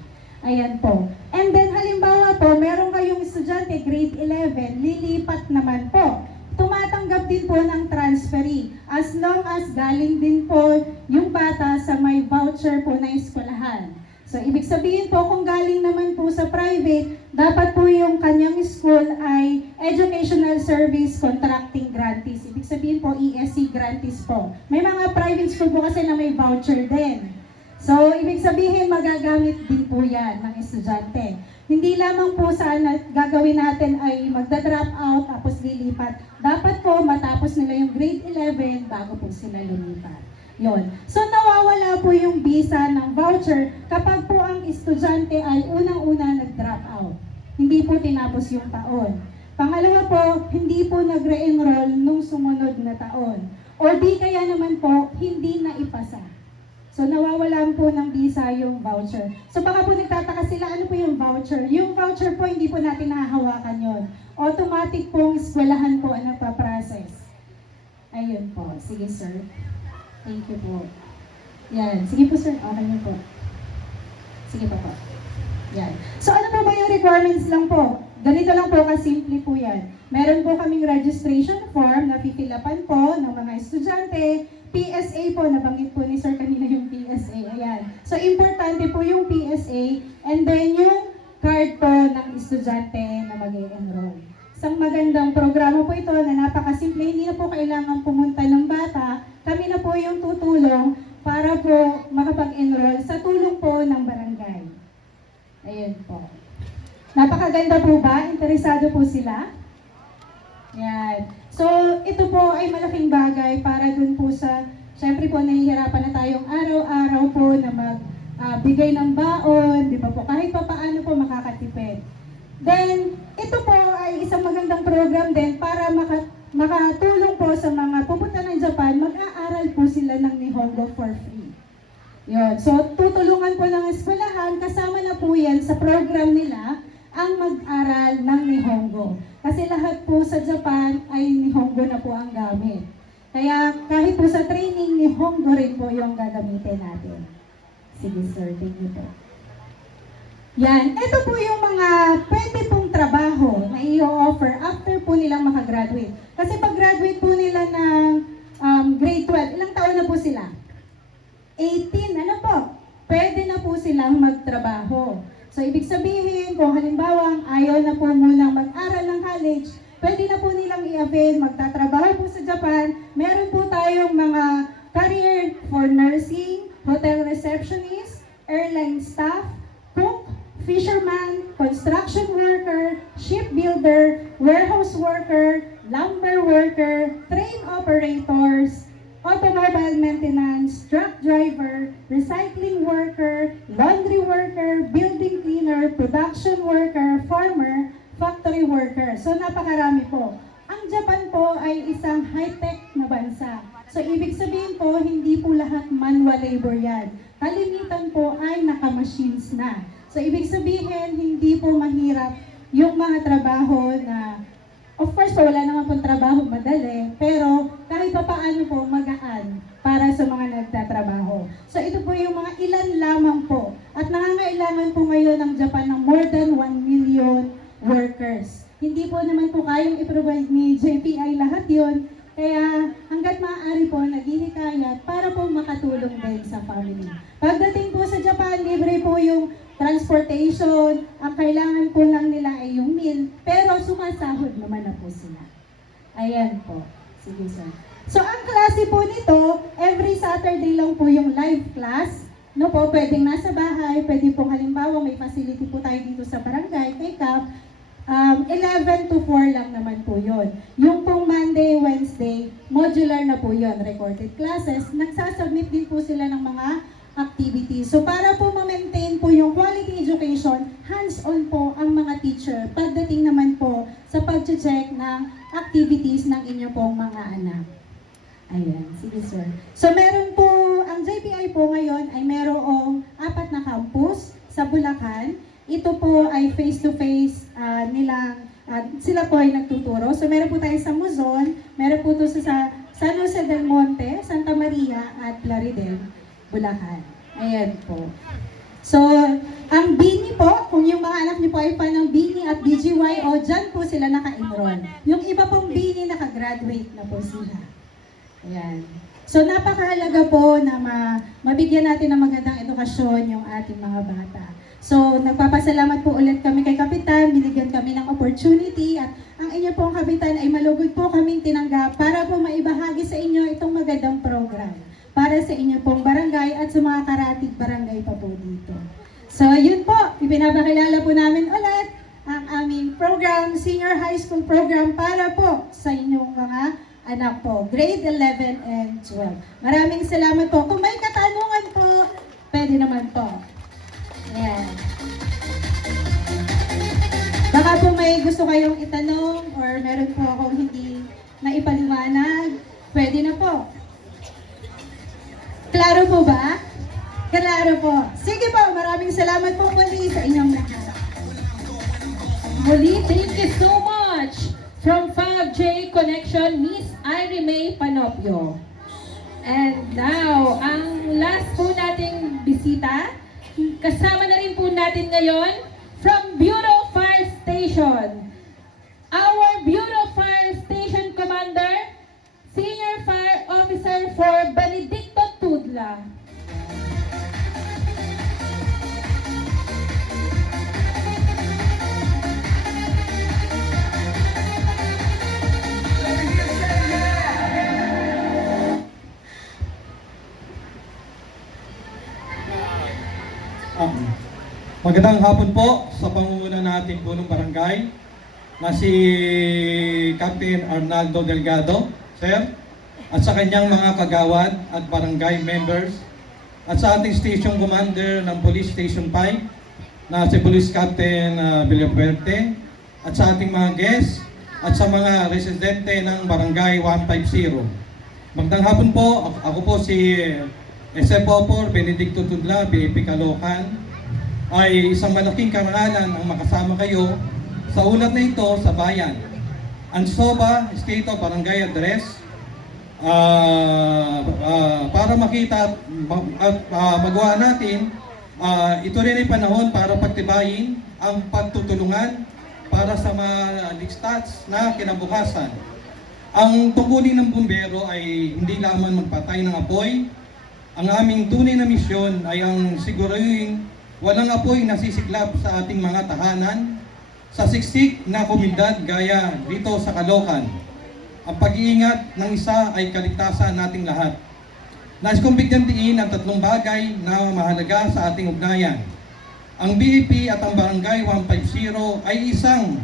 Ayan po. And then, halimbawa po, meron kayong estudyante, grade 11, lilipat naman po. Tumatanggap din po ng transferee as long as galing din po yung bata sa may voucher po na eskwelahan. So, ibig sabihin po, kung galing naman po sa private, dapat po yung kanyang school ay Educational Service Contracting Grantees. Ibig sabihin po, ESC grantees po. May mga private school po kasi na may voucher din. So, ibig sabihin, magagamit din po yan ng estudyante. Hindi lamang po sana gagawin natin ay magda-drop out tapos lilipat. Dapat po matapos nila yung grade 11 bago po sila lumipat. Yon. So, nawawala po yung visa ng voucher kapag po ang estudyante ay unang-una nag-drop out. Hindi po tinapos yung taon. Pangalawa po, hindi po nagre-enroll nung sumunod na taon. O di kaya naman po, hindi na ipasa. So, nawawalan po ng visa yung voucher. So, baka po nagtataka sila, ano po yung voucher? Yung voucher po, hindi po natin nahahawakan yon. Automatic pong eskwelahan po ang nagpa-process. Ayun po. Sige, sir. Thank you po. Yan. Sige po, sir. Okay na po. Sige po po. Yan. So, ano po ba yung requirements lang po? Ganito lang po, kasimple po yan. Meron po kaming registration form na pipilapan po ng mga estudyante. PSA po, nabanggit po ni sir kanina yung PSA. Ayan. So, importante po yung PSA and then yung card po ng estudyante na mag-enroll. Isang magandang programa po ito na napakasimple. Hindi na po kailangan pumunta ng bata. Kami na po yung tutulong para po makapag-enroll sa tulong po ng barangay. Ayan po. Napakaganda po ba? Interesado po sila? Yan. So, ito po ay malaking bagay para dun po sa, syempre po nahihirapan na tayong araw-araw po na magbigay ng baon, di ba po? Kahit pa paano po makakatipid. Then, ito po ay isang magandang program din para makatulong po sa mga pupunta ng Japan, mag-aaral po sila ng Nihongo for free. Yun. So, tutulungan po ng eskwelahan, kasama na po yan sa program nila, ang mag-aral ng Nihongo. Kasi lahat po sa Japan ay Nihongo na po ang gamit. Kaya kahit po sa training, Nihongo rin po yung gagamitin natin. Sige sir, thank you po. Yan, ito po yung mga pwede pong trabaho na i-offer after po nilang makagraduate. Kasi pag-graduate po nila ng grade 12, ilang taon na po sila? 18, ano po? Pwede na po silang magtrabaho. So, ibig sabihin, kung halimbawa ayaw na po munang mag-aral ng college, pwede na po nilang i-avail, magtatrabaho po sa Japan. Meron po tayong mga career for nursing, hotel receptionist, airline staff, cook, fisherman, construction worker, shipbuilder, warehouse worker, lumber worker, train operators, automobile maintenance, truck driver, recycling worker, laundry worker, building cleaner, production worker, farmer, factory worker. So napakarami po. Ang Japan po ay isang high-tech na bansa. So ibig sabihin po, hindi po lahat manual labor yan. kalimitan po ay naka-machines na. So ibig sabihin, hindi po mahirap yung mga trabaho na, of course po, wala naman pong trabaho madali, pero kahit pa paano po magaan para sa mga nagtatrabaho. So ito po yung mga ilan lamang po. At nangangailangan po ngayon ng Japan ng more than 1 million workers. Hindi po naman po kayang i-provide ni JPI lahat yon. Kaya hanggat maaari po naghihikayat para po makatulong din sa family. Pagdating po sa Japan, libre po yung transportation. Ang kailangan po lang nila ay yung meal. Pero sumasahod naman na po sila. Ayan po. Sige sir. So ang klase po nito, every Saturday lang po yung live class. No po, pwedeng nasa bahay, pwede po halimbawa may facility po tayo dito sa barangay, kay CAP. 11 to 4 lang naman po yun. Yung pong Monday, Wednesday, modular na po yun, recorded classes. Nagsasubmit din po sila ng mga activities. So para po ma-maintain po yung quality education, hands-on po ang mga teacher pagdating naman po sa pag-check ng activities ng inyo pong mga anak. Ayan, sige sir. So meron po, ang JPI po ngayon ay merong 4 na campus sa Bulacan. Ito po ay face-to-face sila po ay nagtuturo. So meron po tayo sa Luzon, meron po ito sa San Jose del Monte, Santa Maria at Plaridel, Bulacan. Ayan po. So, ang BINI po, kung yung mga anak niyo po ay fan ng BINI at BGY, dyan po sila naka-enroll. Yung iba pong BINI, naka-graduate na po sila. Ayan. So, napakahalaga po na mabigyan natin ng magandang edukasyon yung ating mga bata. So, nagpapasalamat po ulit kami kay Kapitan, binigyan kami ng opportunity at ang inyo pong Kapitan ay malugod po kaming tinanggap para po maibahagi sa inyo itong magandang program para sa inyo pong barangay at sa mga karatig barangay pa po dito. So, yun po, ipinapakilala po namin ulit ang aming program, senior high school program para po sa inyong mga anak po, grade 11 and 12. Maraming salamat po. Kung may katanungan po, pwede naman po. Ayan. Baka po may gusto kayong itanong or meron po akong hindi na ipaliwanag, pwede na po. Klaro po ba? Klaro po. Sige po, maraming salamat po muli sa inyong lahat. Muli, thank you so much from 5J Connection, Miss Irene May Panopio. And now, ang last po nating bisita, kasama na rin po natin ngayon from Bureau Fire Station. Our Bureau Fire Station Commander, Senior Fire Officer for Benedicto Tudla. Magandang hapon po sa pangunguna natin po ng barangay na si Captain Arnaldo Delgado, sir, at sa kanyang mga kagawad at barangay members, at sa ating station commander ng Police Station 5 na si Police Captain Villafuerte, at sa ating mga guests at sa mga residente ng barangay 150. Magandang hapon po, ako po si SF4 Benedicto Tudla, BAP Caloocan. Ay isang malaking karangalan ang makasama kayo sa ulat na ito sa bayan. Ansoba State of Barangay Address para makita at magawa natin, ito rin ay panahon para pagtibayin ang pagtutulungan para sa mga listats na kinabukasan. Ang tungkulin ng bumbero ay hindi lamang magpatay ng apoy. Ang aming tunay na misyon ay ang siguruhin walang apoy nasisiklab sa ating mga tahanan sa siksik na komunidad gaya dito sa Caloocan. Ang pag-iingat ng isa ay kaligtasan nating lahat. Nais kong bigyan diin ang 3 bagay na mahalaga sa ating ugnayan. Ang BAP at ang Barangay 150 ay isang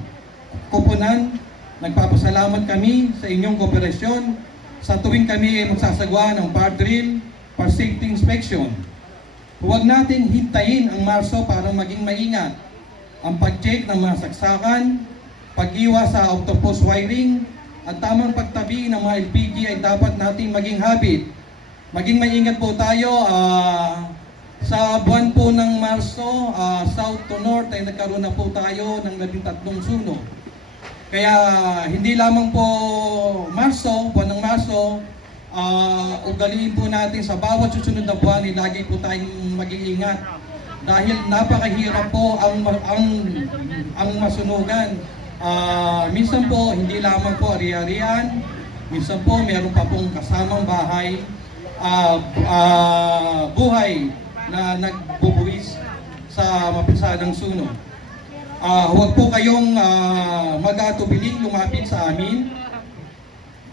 koponan. Nagpapasalamat kami sa inyong kooperasyon sa tuwing kami ay magsasagawa ng bar drill, bar safety inspection. Huwag nating hintayin ang Marso para maging maingat. Ang pag-check ng mga saksakan, pag-iwas sa out-of-post wiring, at tamang pagtabi ng mga LPG ay dapat nating maging habit. Maging maingat po tayo, Sa buwan po ng Marso, south to north ay nagkaroon na po tayo ng 13 sunog. Kaya hindi lamang po Marso, buwan ng Marso, ugaliin po natin sa bawat susunod na buwan ay lagi po tayong mag-iingat. Dahil napakahirap po ang masunugan. Minsan po hindi lamang po ari-arian, minsan po meron pa pong kasamang bahay, buhay na nagbubuwis sa mapisadang sunog. Huwag po kayong mag-atubiling lumapit sa amin.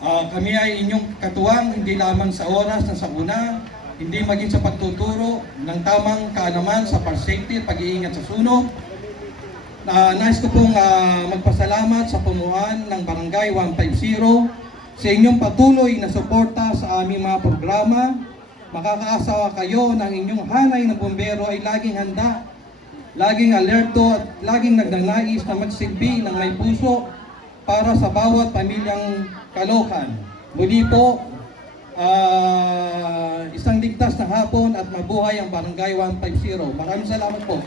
Kami ay inyong katuwang hindi lamang sa oras na sa una, hindi maging sa pagtuturo ng tamang kaalaman sa fire safety at pag-iingat sa sunog. Nais ko pong magpasalamat sa punuan ng Barangay 150 sa inyong patuloy na suporta sa aming mga programa. Makakaasa kayo ng inyong hanay na bumbero ay laging handa, laging alerto at laging nagnanais na magsilbi ng may puso para sa bawat pamilyang Caloocan. Muli po, isang ligtas na hapon at mabuhay ang Barangay 150. Maraming salamat po.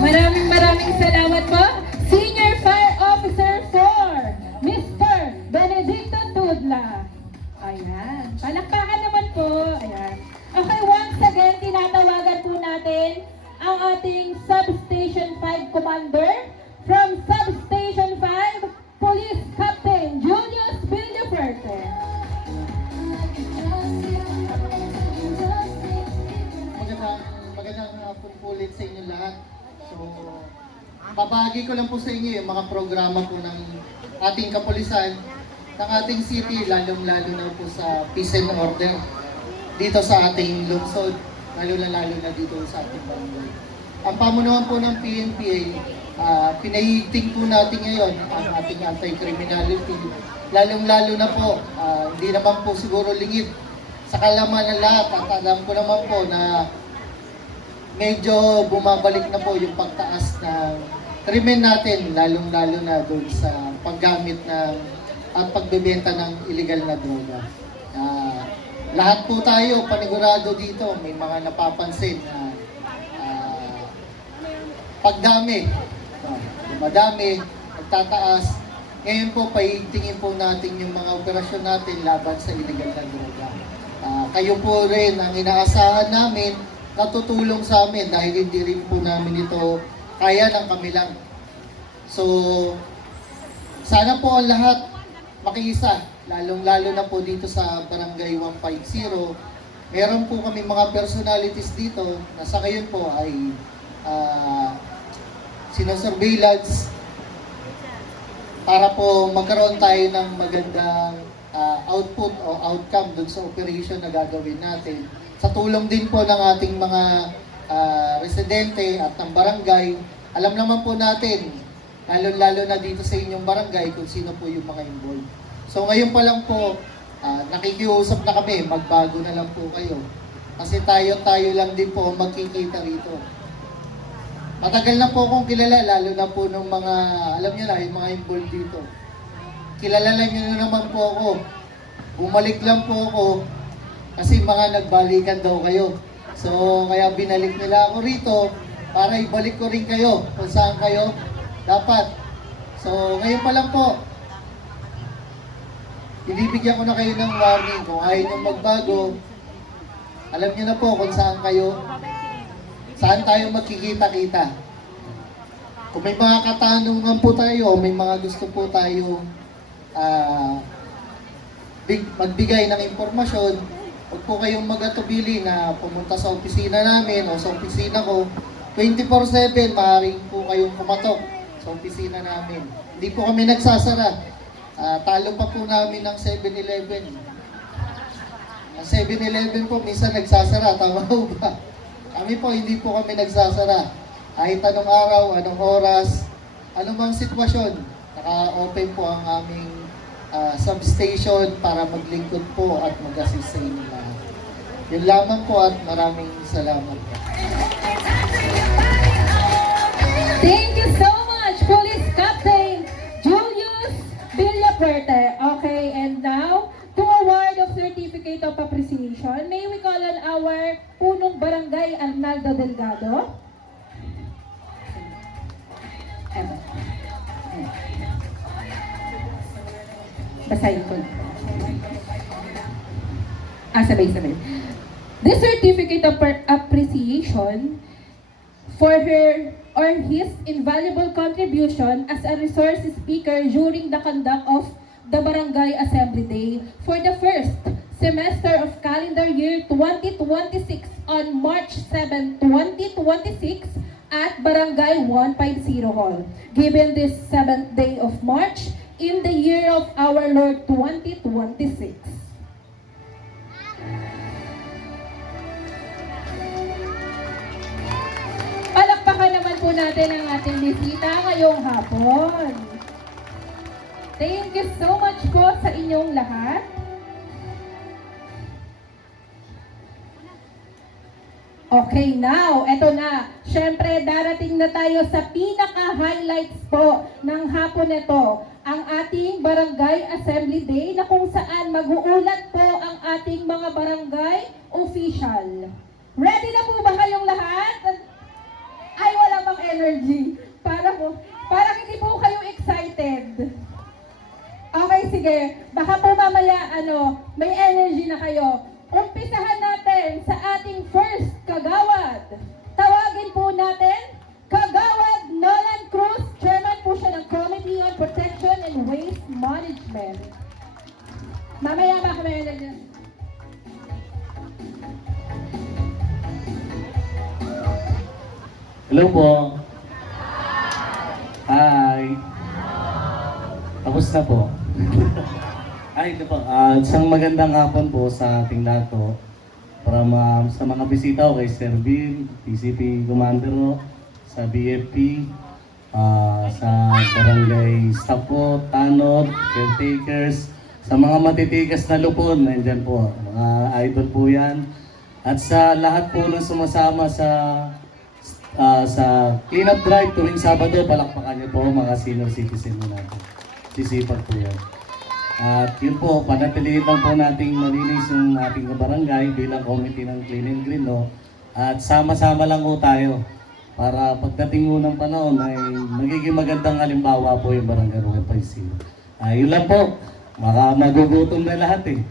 Maraming salamat po. Senior Fire Officer 4, Mr. Benedicto Tudla. Ayan. Palakpakan naman po. Ayan. Okay, once again, tinatawagan po natin ang ating Substation 5 Commander from Substation 5, Police Captain Julius Villaferte. Magandang hapon po ulit sa inyo lahat. So, babahagi ko lang po sa inyo yung mga programa po ng ating kapulisan, ng ating city, lalong-lalo na po sa peace and order dito sa ating lungsod, lalo na dito sa ating barangay. Ang pamunuan po ng PNPA, pinahihigting po natin ngayon ang ating anti-criminality, lalong-lalo na po, hindi naman po siguro lingid sa kalaman ng lahat, at alam ko naman po na medyo bumabalik na po yung pagtaas ng krimen natin, lalong-lalo na doon sa paggamit ng at pagbebenta ng illegal na droga. Lahat po tayo panigurado dito, may mga napapansin na pagdami, madami, nagtataas. Ngayon po, paigtingin po natin yung mga operasyon natin laban sa illegal na droga. Kayo po rin ang inaasahan namin na tutulong sa amin dahil hindi rin po namin ito kaya ng kami lang. So, sana po ang lahat makiisa, lalong-lalo na po dito sa Barangay 150. Meron po kami mga personalities dito na sa ngayon po ay sinosurveillance para po magkaroon tayo ng magandang output o outcome dun sa operation na gagawin natin. Sa tulong din po ng ating mga residente at ng barangay, alam naman po natin, lalo-lalo na dito sa inyong barangay kung sino po yung mga involved. So ngayon pa lang po, nakikiusap na kami, magbago na lang po kayo. Kasi tayo lang din po magkikita rito. Matagal na po akong kilala, lalo na po ng mga, alam nyo na, yung mga involved dito. Kilala lang nyo na naman po ako. Bumalik lang po ako kasi mga nagbalikan daw kayo. So kaya binalik nila ako rito para ibalik ko rin kayo kung saan kayo dapat. So ngayon pa lang po, binibigyan ko na kayo ng warning. Kung ayaw nyo magbago, alam nyo na po kung saan kayo, saan tayo magkikita-kita. Kung may mga katanungan po tayo, may mga gusto po tayo magbigay ng impormasyon, huwag po kayong mag-atubili na pumunta sa opisina namin o sa opisina ko. 24/7, maaaring po kayong kumatok sa opisina namin. Hindi po kami nagsasara. Talo pa po namin ng 7-Eleven. 7-Eleven po, minsan nagsasara. Tama po ba? Kami po, hindi po kami nagsasara. Kahit anong araw, anong oras, anumang sitwasyon, naka-open po ang aming substation para maglingkod po at mag-assist sa inyo lahat. Yun lamang po at maraming salamat po. Thank you so much, Police Captain Julius Villaferte. Okay, and now, to award of certificate Certificate of Appreciation, may we call on our punong barangay Arnaldo Delgado. Basahin ko. Sabay-sabay. This certificate of appreciation for her or his invaluable contribution as a resource speaker during the conduct of the Barangay Assembly Day for the first semester of calendar year 2026 on March 7, 2026 at Barangay 150 Hall, given this 7th day of March in the year of our Lord 2026. Palakpakan naman po natin ang ating bisita ngayong hapon. Thank you so much po sa inyong lahat. Okay, now, eto na. Siyempre, darating na tayo sa pinaka-highlights po ng hapon nito. Ang ating Barangay Assembly Day na kung saan mag-uulat po ang ating mga barangay official. Ready na po ba kayong lahat? Ay, wala bang energy. Parang hindi po kayo excited. Okay, sige. Baka po mamaya, may energy na kayo. Umpisahan natin sa ating first kagawad. Tawagin po natin, Kagawad Nolan Cruz. Chairman po siya ng Committee on Protection and Waste Management. Mamaya baka may energy. Hello po. Hi. Tapos na po. Ay, ito po. Isang magandang hapon po sa ating lahat po. Para sa mga bisita ko kay Sir Bill, PCP Commander ko, sa BFP, sa barangay staff po, tanod, caretakers, sa mga matitigas na lupon, nandyan po. Mga idol po yan. At sa lahat po na sumasama sa clean-up drive tuwing Sabado, palakpakan niyo po mga senior citizen mo natin. Sisipag po yan. At yun po, panatilihin lang po nating malinis yung ating barangay bilang committee ng Clean and Green, no? At sama-sama lang po tayo para pagdating mo ng panahon ay magiging magandang halimbawa po yung barangay Roque Paisino. Yun lang po. Baka magugutom na lahat eh.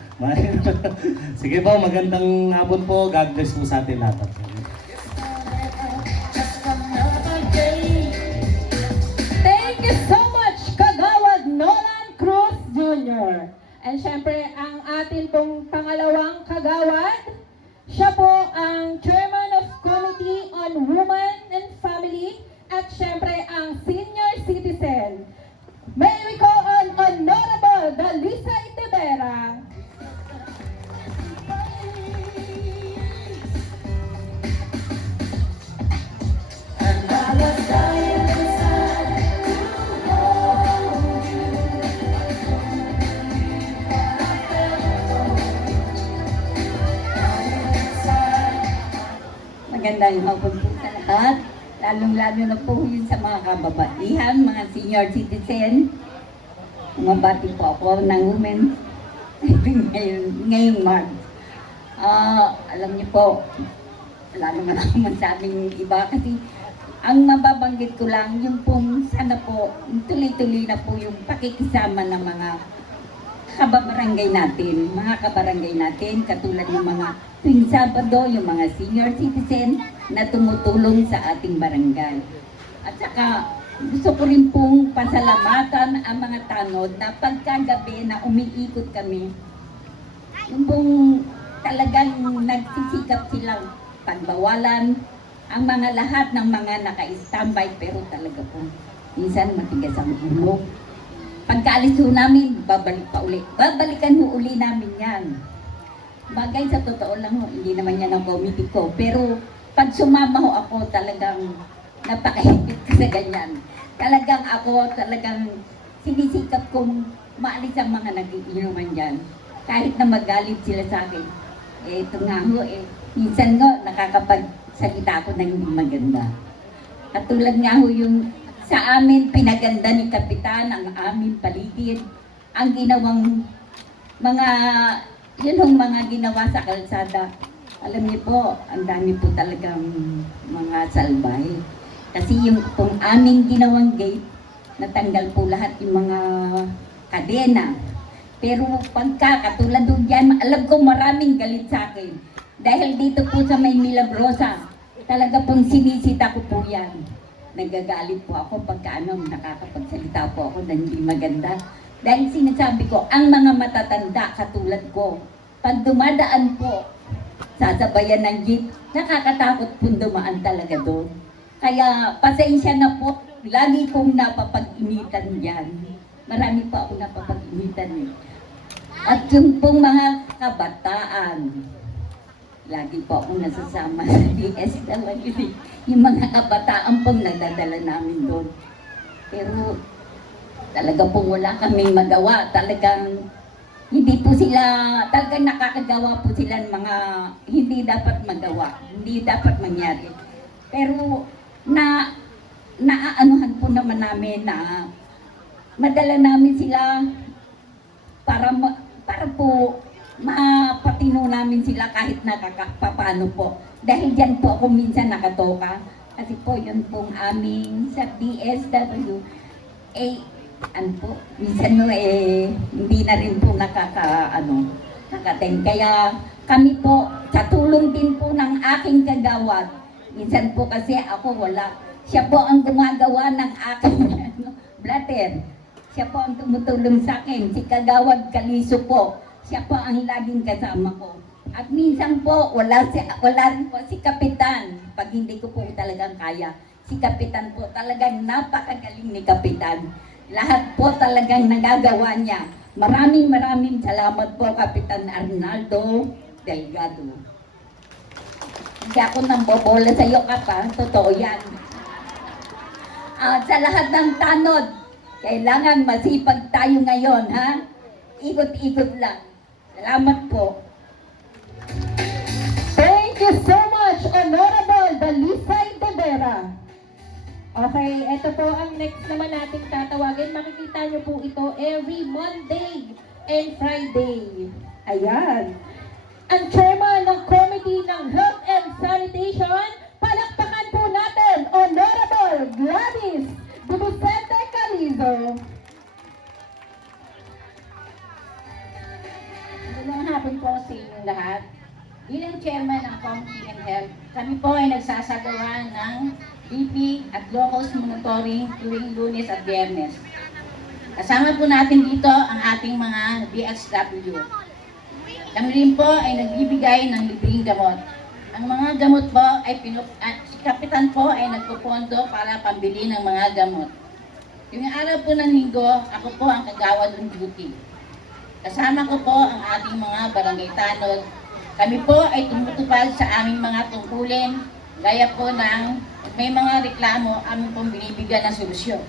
Sige po, magandang hapon po. God bless po sa atin lahat. Thank you so much, Kagawad Nolan Cruz Jr. And syempre, ang atin pong pangalawang kagawad, siya po ang Chairman of Committee on Women and Family at syempre ang Senior Citizen. May we call on Honorable Dalisa Itebera. Magandang hapon po sa lahat, lalong-lalo na po yun sa mga kababaihan, mga senior citizen. Umabati po ako ng women ngayong March. Alam niyo po, wala naman ako masabing iba kasi ang mababanggit ko lang yung pong sana po tuloy-tuloy na po yung pakikisama ng mga kabarangay natin, katulad ng mga tuwing Sabado, yung mga senior citizen na tumutulong sa ating barangay. At saka, gusto ko rin pong pasalamatan ang mga tanod na pagkagabi na umiikot kami, yung pong talagang nagsisikap silang pagbawalan ang mga lahat ng mga naka-standby, pero talaga po, minsan matigas ang ulo. Pagkaalis ho namin, babalik pa uli. Babalikan ho uli namin yan. Bagay sa totoo lang ho, hindi naman yan ang committee ko. Pero pag sumama ho ako, talagang napakahigpit ko sa ganyan. Talagang sinisikap kong maalis ang mga nagiinuman dyan. Kahit na magalit sila sa akin. Ito nga ho, minsan nga nakakapagsalita ako ng hindi maganda. At tulad nga ho yung sa amin, pinaganda ni Kapitan ang aming paligid, ang ginawang mga yun ang mga ginawa sa kalsada. Alam niyo po, ang dami po talagang mga salbay. Kasi yung pong aming ginawang gate, natanggal po lahat yung mga kadena. Pero pagka katulad doon dyan, alam ko maraming galit sa akin. Dahil dito po sa may Milagrosa, talaga pong sinisita ko po yan. Nagagalit po ako pagka nakakapagsalita po ako na hindi maganda. Dahil sinasabi ko, ang mga matatanda katulad ko, pag dumadaan po, sasabayan ng jeep, nakakatakot pong dumaan talaga doon. Kaya pasensya na po, lagi kong napapag-initan yan. Marami pa ako napapag-initan eh. At yung pong mga kabataan, lagi po akong nasasama sa DSWD. Yung mga kabataan pong nadadala namin doon. Pero talaga pong wala kaming magawa. Talagang hindi po sila, talagang nakakagawa po sila ng mga hindi dapat magawa, hindi dapat mangyari. Pero naaanuhan po naman namin na madala namin sila para po mapatino namin sila kahit nakakapapano po. Dahil dyan po ako minsan nakatoka. Kasi po yun pong aming sa DSW. Minsan hindi na rin po nakakaten. Kaya kami po, sa tulong din po ng aking kagawad, minsan po kasi ako wala. Siya po ang gumagawa ng aking blatter. Siya po ang tumutulong sa akin. Si Kagawad Kaliso po, siya po ang laging kasama ko. At minsan po, wala rin po si Kapitan. Pag hindi ko po talagang kaya, si Kapitan po talagang napakagaling ni Kapitan. Lahat po talagang nagagawa niya. Maraming salamat po, Kapitan Arnaldo Delgado. Hindi ako nang bobola sa iyo, Kapa. Totoo yan. Sa lahat ng tanod, kailangan masipag tayo ngayon, ha? Ikot-ikot lang. Salamat po. Thank you so much, Honorable Dalisay de Vera. Okay, ito po ang next naman nating tatawagin. Makikita niyo po ito every Monday and Friday. Ayan. Ang chairman ng Committee ng Health and Sanitation, palakpakan po natin, Honorable Gladys de Vicente Calizo. Magandang hapon po sa inyong lahat. Bilang chairman ng Committee on Health, kami po ay nagsasagawa ng BP at locals monitoring tuwing Lunes at Biyernes. Kasama po natin dito ang ating mga DSW. Kami rin po ay nagbibigay ng libreng gamot. Ang mga gamot po ay si Kapitan po ay nagpupondo para pambili ng mga gamot. Yung araw po ng linggo, ako po ang kagawad ng duty. Kasama ko po ang ating mga barangay tanod. Kami po ay tumutupad sa aming mga tungkulin, gaya po ng may mga reklamo, aming pong binibigyan ng solusyon.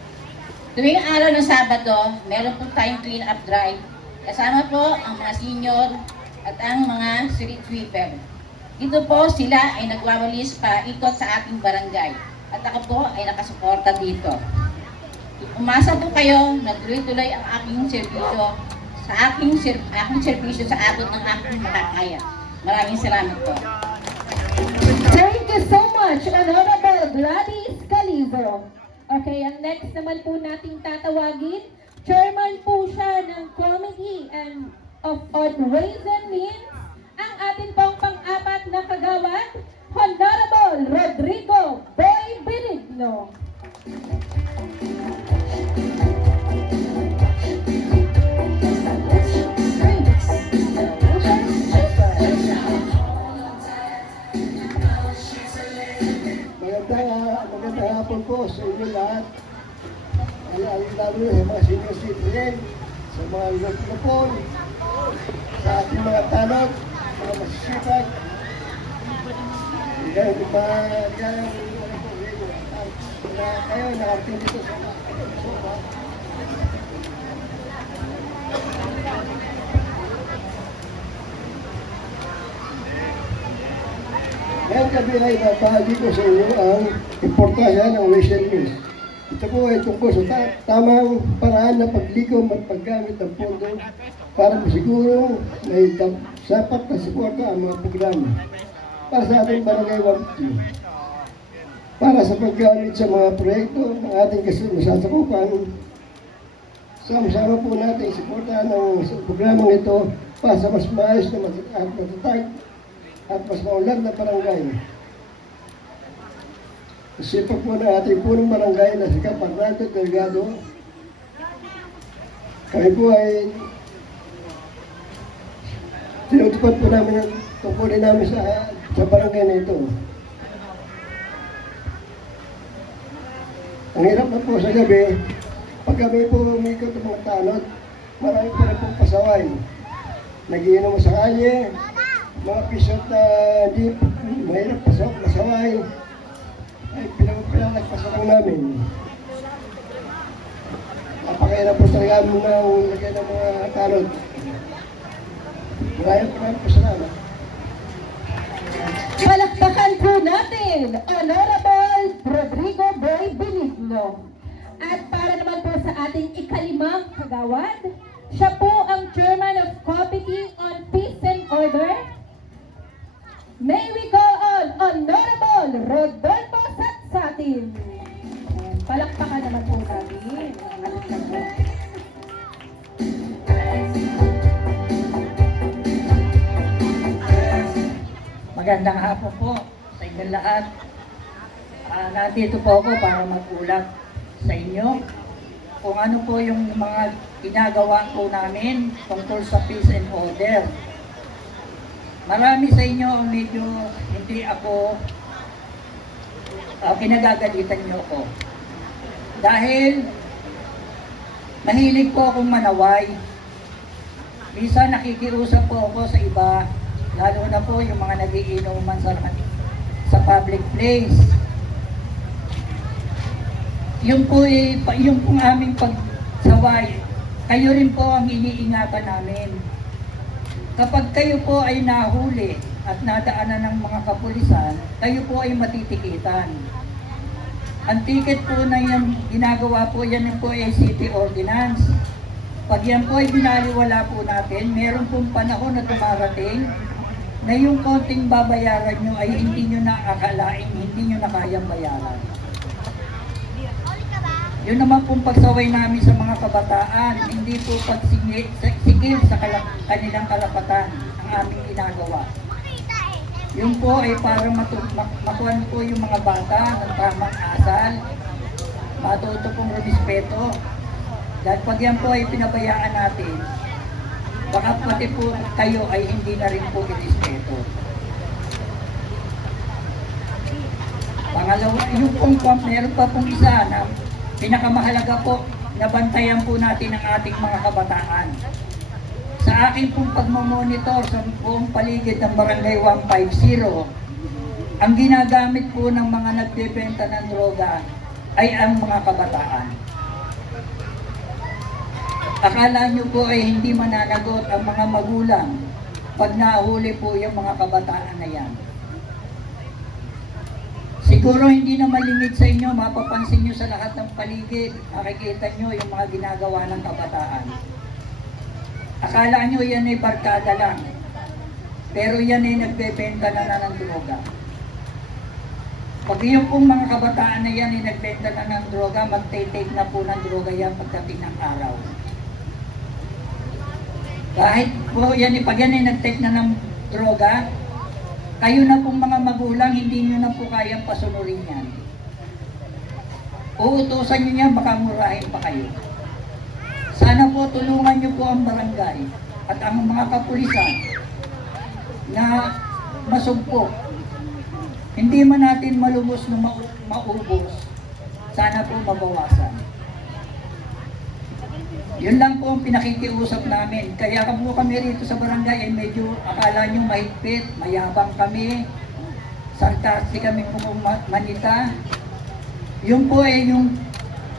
Tuwing araw ng Sabado, meron po tayong clean up drive. Kasama po ang mga senior at ang mga street sweeper. Dito po sila ay nagwawalis pa ikot sa ating barangay. At ako po ay nakasuporta dito. Umasa po kayo na tuloy-tuloy ang aking serbisyo aking serbisyo sa abot ng aking makakaya. Maraming salamat po. Thank you so much, Honorable Gladys Calizo. Okay, ang next naman po nating tatawagin, chairman po siya ng Committee on Ways and Means, ang ating pong pang-apat na kagawad, Honorable Rodrigo Boy Benigno. Magandang hapon po sa inyo lahat. Lalo sa mga senior citizen, sa mga lupon, sa ating mga tanod, mga masisipag. Kayo nakarating dito sa sofa. Ngayon gabi ay babahagi ko sa inyo ang importansya ng ways and means. Ito po ay tungkol sa tamang paraan ng paglikom at paggamit ng pondo para masiguro na sapat na suporta ang mga programa para sa ating barangay 150. Para sa paggamit sa mga proyekto ng ating kasasakupan, sama-sama po natin suportahan ang programang ito para sa mas maayos na matatag at mas maunlad na barangay. Sipag po na ating punong barangay na si Kap Arnaldo Delgado. Kami po ay tinutupad po namin ang tungkulin namin sa barangay na ito. Ang hirap na po sa gabi, pag kami po umikot ng mga tanod, marami po na pong pasaway. Nagiinom sa kalye, mga pisot na jeep, mahirap masaway. Ay, pinagpasalang namin. Napakahirap po talaga ng lagyan ng mga tanod. Maraming po salamat. Palakpakan po natin, Honorable Rodrigo Boy Benigno. At para naman po sa ating ikalimang kagawad, siya po ang Chairman of Committee on Peace and Order. May we call on Honorable Rodolfo Satsatin. Palakpakan naman po natin. Magandang hapon po sa inyong lahat. Nandito po ako para mag-ulat sa inyo kung ano po yung mga ginagawa po namin tungkol sa peace and order. Marami sa inyo medyo hindi ako kinagagalitan nyo ko. Dahil mahilig po akong manaway. Minsan nakikiusap po ako sa iba, lalo na po yung mga nagiinuman sa public place. Yung pong aming pagsaway, kayo rin po ang iniingatan namin. Kapag kayo po ay nahuli at nadaanan ng mga kapulisan, kayo po ay matitikitan. Ang ticket po na yan, ginagawa po yan po ay city ordinance. Pag yan po ay binaliwala po natin, meron pong panahon na dumarating na yung konting babayaran nyo ay hindi nyo na akalain, hindi nyo na kayang bayaran. Yun naman pong pagsaway namin sa mga kabataan, hindi po pagsigil sa kanilang karapatan ang aming ginagawa. Yun po ay para makuhan po yung mga bata ng tamang asal, matuto pong respeto. Dahil pag yan po ay pinabayaan natin, baka pati po kayo ay hindi na rin po irespeto. Pangalawa, yung pong meron pa pong isa na pinakamahalaga po, nabantayan po natin ang ating mga kabataan. Sa aking pong pagmamonitor sa buong paligid ng Barangay 150, ang ginagamit po ng mga nagbebenta ng droga ay ang mga kabataan. Akala nyo po ay hindi mananagot ang mga magulang pag nahuli po yung mga kabataan na yan. Siguro hindi na malingid sa inyo, mapapansin nyo sa lahat ng paligid, makikita nyo yung mga ginagawa ng kabataan. Akala nyo yan ay barkada lang, pero yan ay nagbebenta na ng droga. Pag yung pong mga kabataan na yan ay nagbenta na ng droga, magte-take na po ng droga yan pagdating ng araw. Kahit po yan, pag yan ay nag-take na ng droga, kayo na pong mga magulang, hindi nyo na po kayang pasunurin yan. Uutusan nyo yan, baka murahin pa kayo. Sana po tulungan nyo po ang barangay at ang mga kapulisan na masugpo. Hindi man natin malubos na maubos, sana po mabawasan. Yun lang po ang pinakikiusap namin. Kaya po kami rito sa barangay ay medyo akala nyo mahigpit, mayabang kami, sarcastic kami kung manita. Yun po ay yung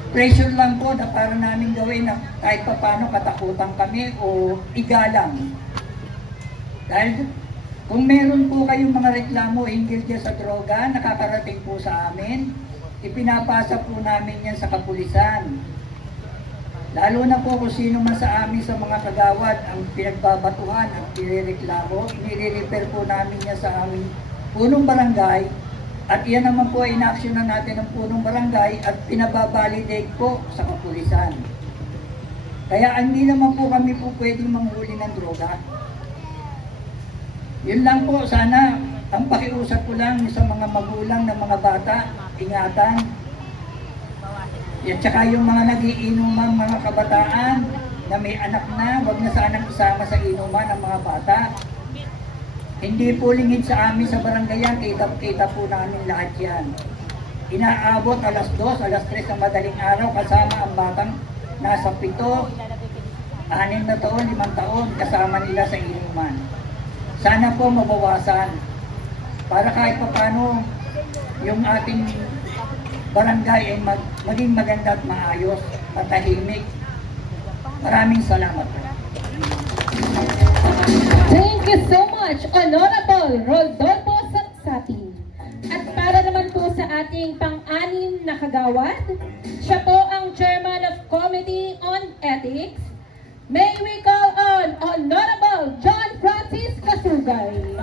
pressure lang po na para namin gawin na kahit pa paano katakutan kami o igalang. Dahil kung meron po kayong mga reklamo hinggil dyan sa droga, nakakarating po sa amin, ipinapasa po namin yan sa kapulisan. Lalo na po kung sino man sa amin sa mga kagawad ang pinagbabatuhan at pinireklamo, inire-refer po namin niya sa aming punong barangay at iyan naman po ay inaksyonan natin ng punong barangay at pinababalidate po sa kapulisan. Kaya hindi naman po kami po pwedeng manghuli ng droga. Yun lang po, sana ang pakiusap ko lang sa mga magulang ng mga bata, ingatan. At saka yung mga nagiinuman mga kabataan na may anak na, wag na sanang isama sa inuman ng mga bata. Hindi po lingid sa amin sa barangay yan, kita po namin lahat yan. Inaabot alas 2, alas 3 ng madaling araw kasama ang batang nasa 7, 6 na taon, 5 taon kasama nila sa inuman. Sana po mabawasan para kahit paano yung ating barangay ay maging maganda at maayos at tahimik. Maraming salamat. Thank you so much, Honorable Rodolfo Satsati. At para naman po sa ating pang-anim na kagawad, siya po ang Chairman of Committee on Ethics. May we call on Honorable John Francis Kasugay.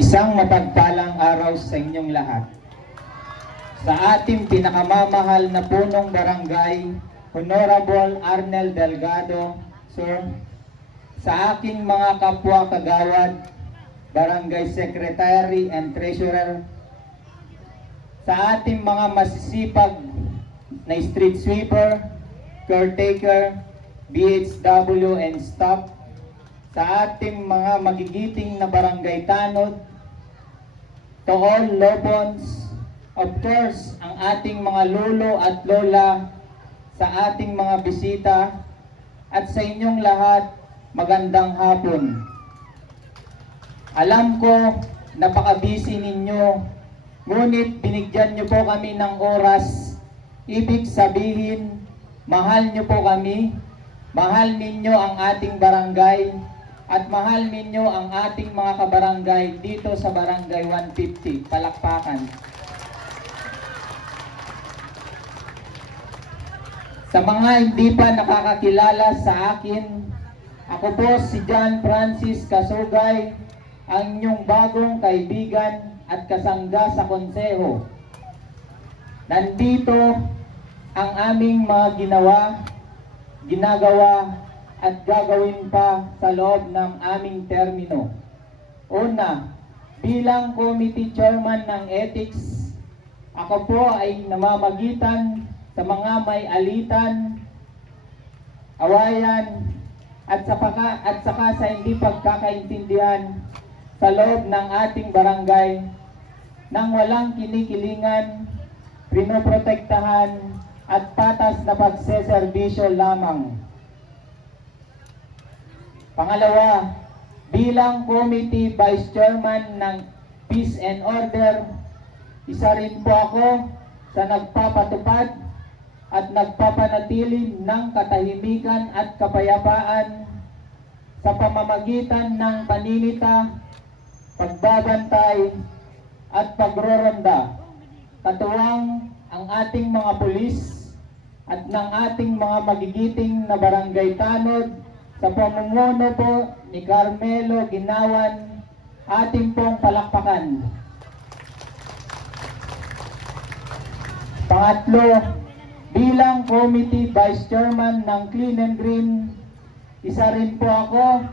Isang mapagpalang araw sa inyong lahat. Sa ating pinakamamahal na punong barangay, Honorable Arnel Delgado, Sir, sa aking mga kapwa kagawad, Barangay Secretary and Treasurer, sa ating mga masisipag na street sweeper, caretaker, BHW and staff, sa ating mga magigiting na barangay tanod, to all Lobons, of course, ang ating mga lolo at lola, sa ating mga bisita, at sa inyong lahat, magandang hapon. Alam ko, napaka-busy ninyo, ngunit binigyan nyo po kami ng oras. Ibig sabihin, mahal nyo po kami, mahal ninyo ang ating barangay, at mahal ninyo ang ating mga kabarangay dito sa Barangay 150, Palakpakan. Sa mga hindi pa nakakakilala sa akin, ako po si John Francis Kasugay, ang inyong bagong kaibigan at kasangga sa konseho. Nandito ang aming mga ginagawa at gagawin pa sa loob ng aming termino. Una, bilang committee chairman ng ethics, ako po ay namamagitan sa mga may alitan, awayan, at saka sa hindi pagkakaintindihan sa loob ng ating barangay nang walang kinikilingan, pinoprotektahan, at patas na pagseserbisyo lamang. Pangalawa, bilang committee vice chairman ng Peace and Order, isa rin po ako sa nagpapatupad at nagpapanatili ng katahimikan at kapayapaan sa pamamagitan ng paninita, pagbabantay at pagroronda, katuwang ang ating mga pulis at ng ating mga magigiting na barangay tanod sa pamumuno po ni Carmelo Ginawan, ating pong palakpakan. Pangatlo, bilang committee vice chairman ng Clean and Green, isa rin po ako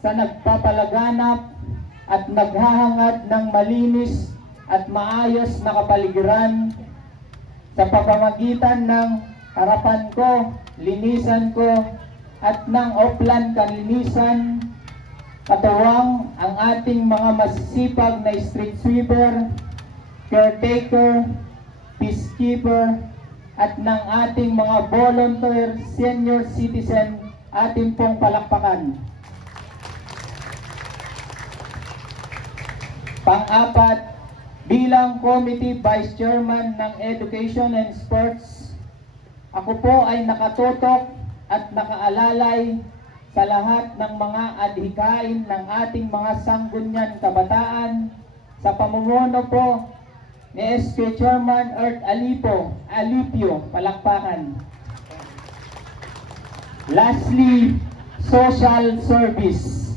sa nagpapalaganap at naghahangad ng malinis at maayos na kapaligiran sa pamamagitan ng harapan ko, linisan ko, at ng offline kalinisan, katuwang ang ating mga masisipag na street sweeper, caretaker, peacekeeper, at ng ating mga volunteer senior citizen, ating pong palakpakan. Pang-apat, bilang committee vice chairman ng Education and Sports, ako po ay nakatutok at nakaalalay sa lahat ng mga adhikain ng ating mga sangguniang kabataan sa pamumuno po ni SK Chairman Earth Alipio, palakpakan. Lastly, social service.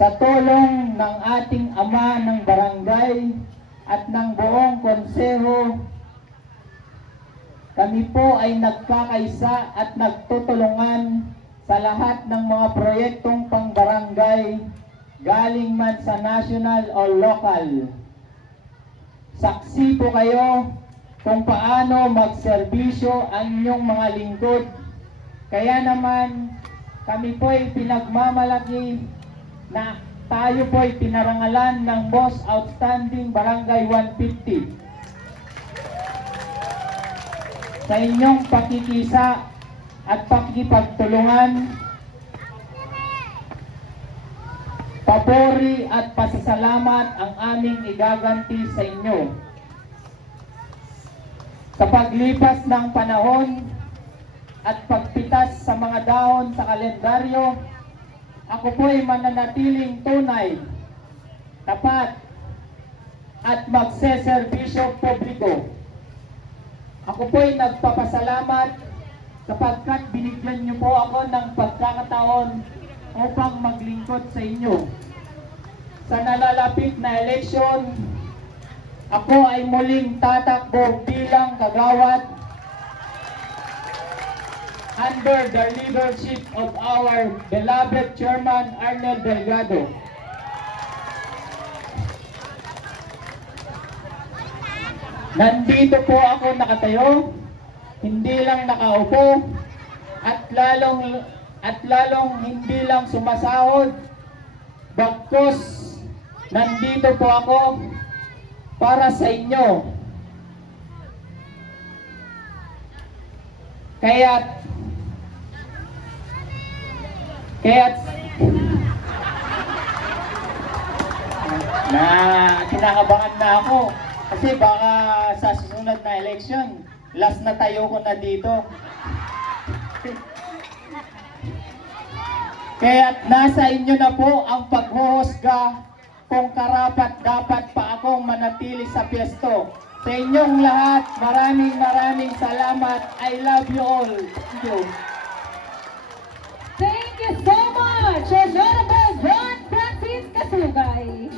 Sa tulong ng ating ama ng barangay at ng buong konseho, kami po ay nagkakaisa at nagtutulungan sa lahat ng mga proyektong pangbarangay galing man sa national o local. Saksi po kayo kung paano magserbisyo ang inyong mga lingkod. Kaya naman kami po ay pinagmamalaki na tayo po ay pinarangalan ng Most Outstanding Barangay 150. Sa inyong pakikisa at pakikipagtulungan, papuri at pasasalamat ang aming igaganti sa inyo. Sa paglipas ng panahon at pagpitas sa mga dahon sa kalendaryo, ako po ay mananatiling tunay, tapat, at magseserbisyo publiko. Ako po ay nagpapasalamat sapagkat binigyan niyo po ako ng pagkakataon upang maglingkod sa inyo. Sa nalalapit na eleksyon, ako ay muling tatakbo bilang kagawad under the leadership of our beloved Chairman Arnel Delgado. Nandito po ako nakatayo, hindi lang nakaupo, at lalong hindi lang sumasahod, bagkus nandito po ako para sa inyo. Kaya't kinakabahan na ako kasi baka sa susunod na election last na tayo ko na dito. Kaya't nasa inyo na po ang paghuhusga kung karapat dapat pa akong manatili sa pwesto. Sa inyong lahat, maraming salamat. I love you all. Thank you. Thank you so much, Honorable John Francis Kasugay.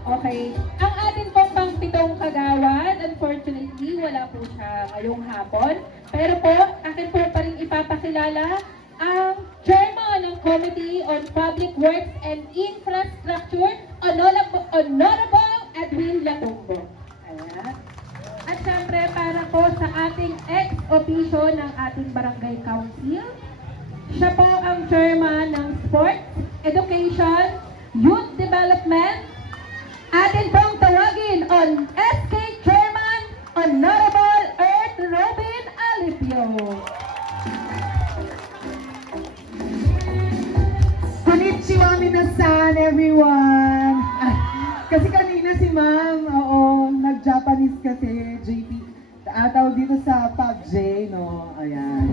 Okay, ang atin pong pang-pitong kagawad, unfortunately, wala po siya ngayong hapon. Pero po, akin po pa rin ipapakilala ang Chairman ng Committee on Public Works and Infrastructure, Honorable Edwin Latumbo. Ayan. At syempre, para po sa ating ex-officio ng ating Barangay Council, siya po ang Chairman ng Sports, Education, Youth Development. Atin pong tawagin on SK Chairman, Honorable Earth Robin Alipio. Konnichiwa minasan, everyone! Kasi kanina si Ma'am, nag-Japanese kasi, JP. Tawag dito sa PUBG, no? Ayan.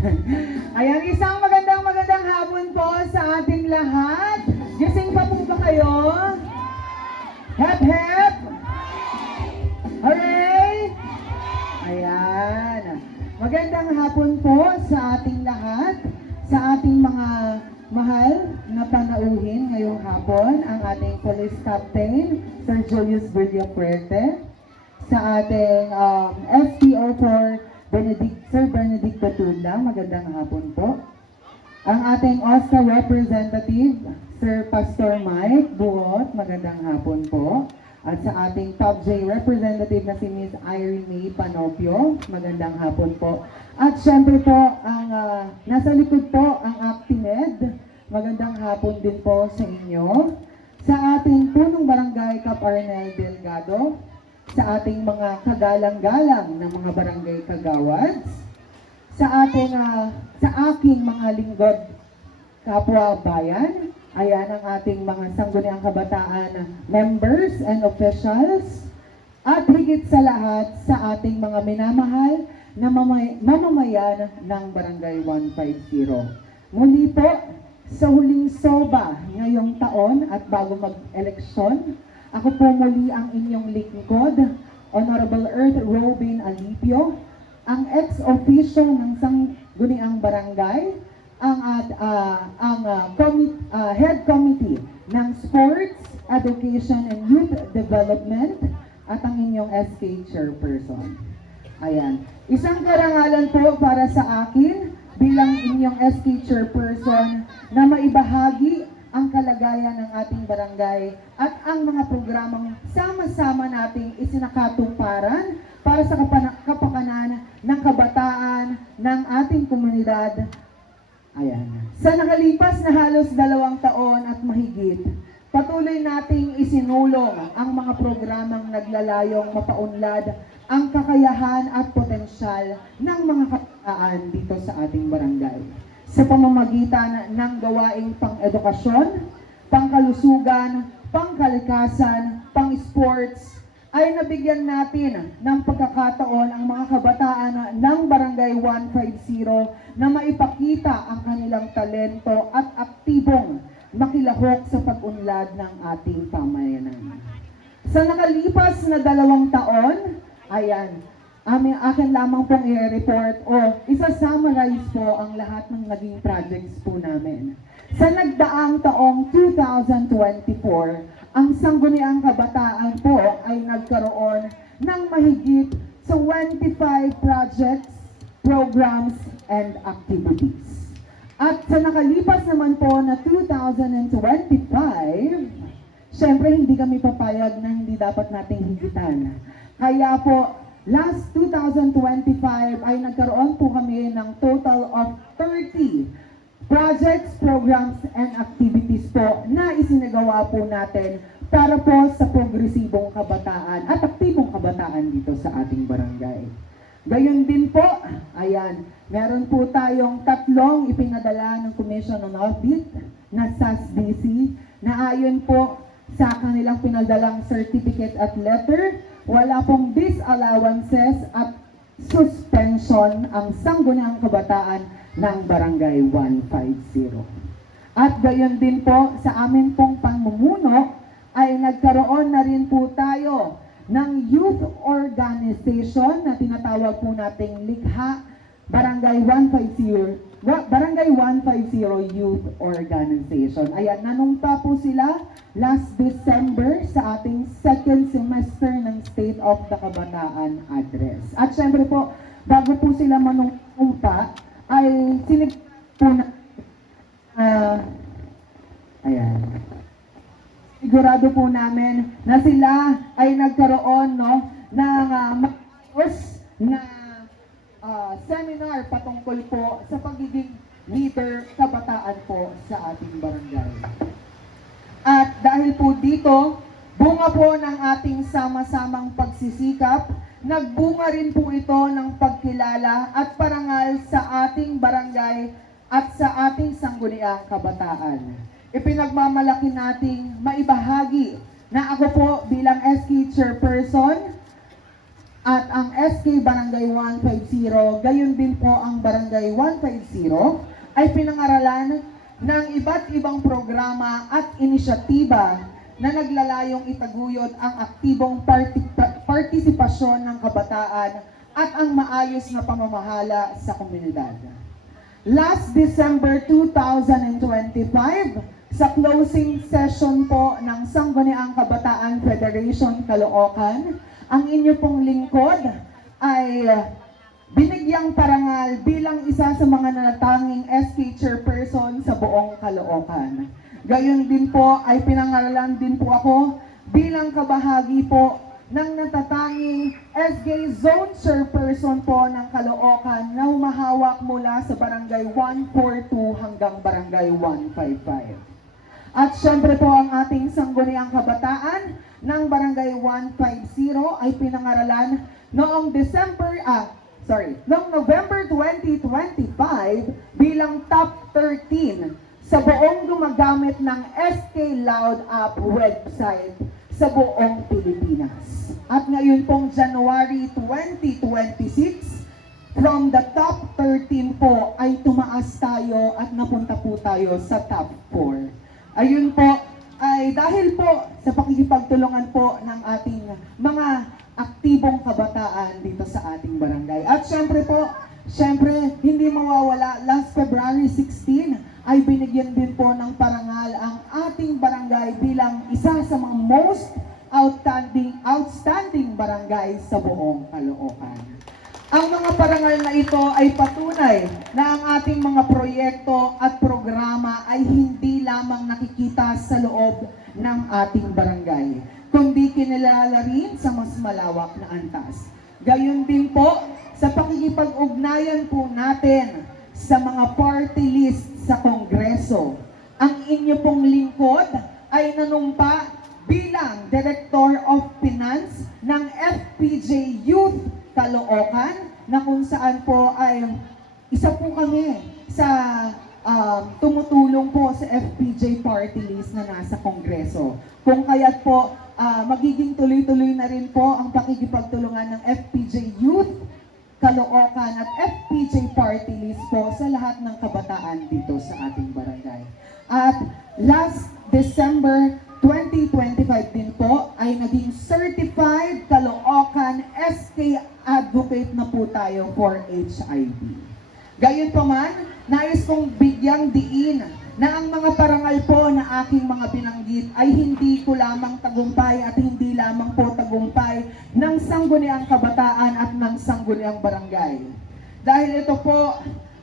Ayan, isang magandang hapon po sa ating lahat. Gising pa po ba kayo? Hep, hep! Hooray! Ayan. Magandang hapon po sa ating lahat, sa ating mga mahal na panauhin ngayong hapon, ang ating Police Captain, Sir Julius Villafuerte, sa ating SPO4, Sir Benedicto Tunda, magandang hapon po. Ang ating OSCA Representative, Sir Pastor Mike Buot, magandang hapon po. At sa ating PUBG Representative na si Ms. Irene May Panopio, magandang hapon po. At syempre po, ang nasa likod po, ang ActiMed, magandang hapon din po sa inyo. Sa ating punong barangay, Cap Arnel Delgado, sa ating mga kagalang-galang ng mga barangay kagawads, sa aking mga lingkod kapwa bayan, ayan ang ating mga sangguniang kabataan members and officials, at higit sa lahat sa ating mga minamahal na mamamayan ng Barangay 150. Muli po, Sa huling SOBA ngayong taon at bago mag-eleksyon, ako po muli ang inyong lingkod, Honorable Earth Robin Alipio, ang ex-officio ng Sangguniang Barangay, ang head committee ng Sports, Education and Youth Development at ang inyong SK Chairperson. Ayan. Isang karangalan po para sa akin bilang inyong SK Chairperson na maibahagi ang kalagayan ng ating barangay at ang mga programang sama-sama nating isinakatuparan para sa kapakanan ng kabataan ng ating komunidad. Ayan. Sa nakalipas na halos 2 taon at mahigit, patuloy nating isinulong ang mga programang naglalayong mapaunlad ang kakayahan at potensyal ng mga kabataan dito sa ating barangay. Sa pamamagitan ng gawaing pang-edukasyon, pangkalusugan, pangkalikasan, pang-sports, ay nabigyan natin ng pagkakataon ang mga kabataan ng Barangay 150 na maipakita ang kanilang talento at aktibong makilahok sa pag-unlad ng ating pamayanan. Sa nakalipas na 2 taon, ayan, akin lamang pong i-report o isa-summarize po ang lahat ng naging projects po namin. Sa nagdaang taong 2024, ang Sangguniang Kabataan po ay nagkaroon ng mahigit 25 projects, programs, and activities. At sa nakalipas naman po na 2025, syempre hindi kami papayag na hindi dapat nating higitan. Kaya po, last 2025 ay nagkaroon po kami ng total of 30 projects, programs, and activities po na isinagawa po natin para po sa progresibong kabataan at aktibong kabataan dito sa ating barangay. Gayon din po, ayan, meron po tayong 3 ipinadala ng Commission on Audit na SASBC na ayon po sa kanilang pinadalang certificate at letter, wala pong disallowances at suspension ang Sangguniang Kabataan ng Barangay 150. At gayon din po sa amin pong pamumuno ay nagkaroon na rin po tayo ng youth organization na tinatawag po nating Likha Barangay 150 Youth Organization. Ayan, nanumpa po sila last December sa ating 2nd semester ng State of the Kabataan Address. At syempre po, bago po sila manumpa, ay sinig po na ayan. Sigurado po namin na sila ay nagkaroon ng maayos na seminar patungkol po sa pagiging leader kabataan po sa ating barangay. At dahil po dito, bunga po ng ating sama-samang pagsisikap, nagbunga rin po ito ng pagkilala at parangal sa ating barangay at sa ating sangguniang kabataan. Ipinagmamalaki nating maibahagi na ako po bilang SK Chairperson at ang SK Barangay 150, gayon din po ang Barangay 150 ay pinangaralan ng iba't ibang programa at inisyatiba na naglalayong itaguyod ang aktibong partisipasyon ng kabataan at ang maayos na pamamahala sa komunidad. Last December 2025, sa closing session po ng Sangguniang Kabataan Federation Caloocan, ang inyo pong lingkod ay binigyang parangal bilang isa sa mga natatanging SK Chairperson sa buong Caloocan. Gayon din po ay pinangaralan din po ako bilang kabahagi po ng natatanging SK Zone Chairperson po ng Caloocan na humahawak mula sa Barangay 142 hanggang Barangay 155. At syempre po ang ating Sangguniang Kabataan ng Barangay 150 ay pinangaralan noong November 2025 bilang top 13 sa buong gumagamit ng SK Loud App website sa buong Pilipinas. At ngayon pong January 2026, from the top 13 po ay tumaas tayo at napunta po tayo sa top 4. Ayun po, ay dahil po sa pakikipagtulungan po ng ating mga aktibong kabataan dito sa ating barangay. At syempre po, hindi mawawala, last February 16 ay binigyan din po ng parangal ang ating barangay bilang isa sa mga most outstanding barangay sa buong Caloocan. Ang mga parangal na ito ay patunay na ang ating mga proyekto at programa ay hindi lamang nakikita sa loob ng ating barangay, kundi kinilala rin sa mas malawak na antas. Gayon din po sa pakikipag-ugnayan po natin sa mga party list sa Kongreso. Ang inyo pong lingkod ay nanumpa bilang Director of Finance ng FPJ Youth Caloocan, na kung saan po ay isa po kami sa tumutulong po sa FPJ party list na nasa Kongreso. Kung kaya't po magiging tuloy-tuloy na rin po ang pakikipagtulungan ng FPJ Youth Caloocan at FPJ party list po sa lahat ng kabataan dito sa ating barangay. At last December 2025 din po ay naging Certified Caloocan SK Advocate na po tayo for HIV. Gayon pa man, nais kong bigyang diin na ang mga parangal po na aking mga binanggit ay hindi ko lamang tagumpay at hindi lamang po tagumpay ng sangguniang kabataan at ng sangguniang barangay. Dahil ito po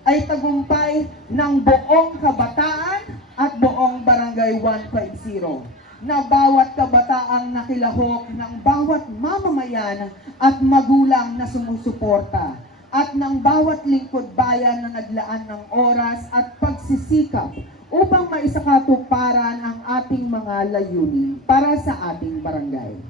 ay tagumpay ng buong kabataan at buong barangay 150 na bawat kabataang nakilahok ng bawat mamamayan at magulang na sumusuporta at ng bawat lingkod bayan na naglaan ng oras at pagsisikap upang maisakatuparan ang ating mga layunin para sa ating barangay.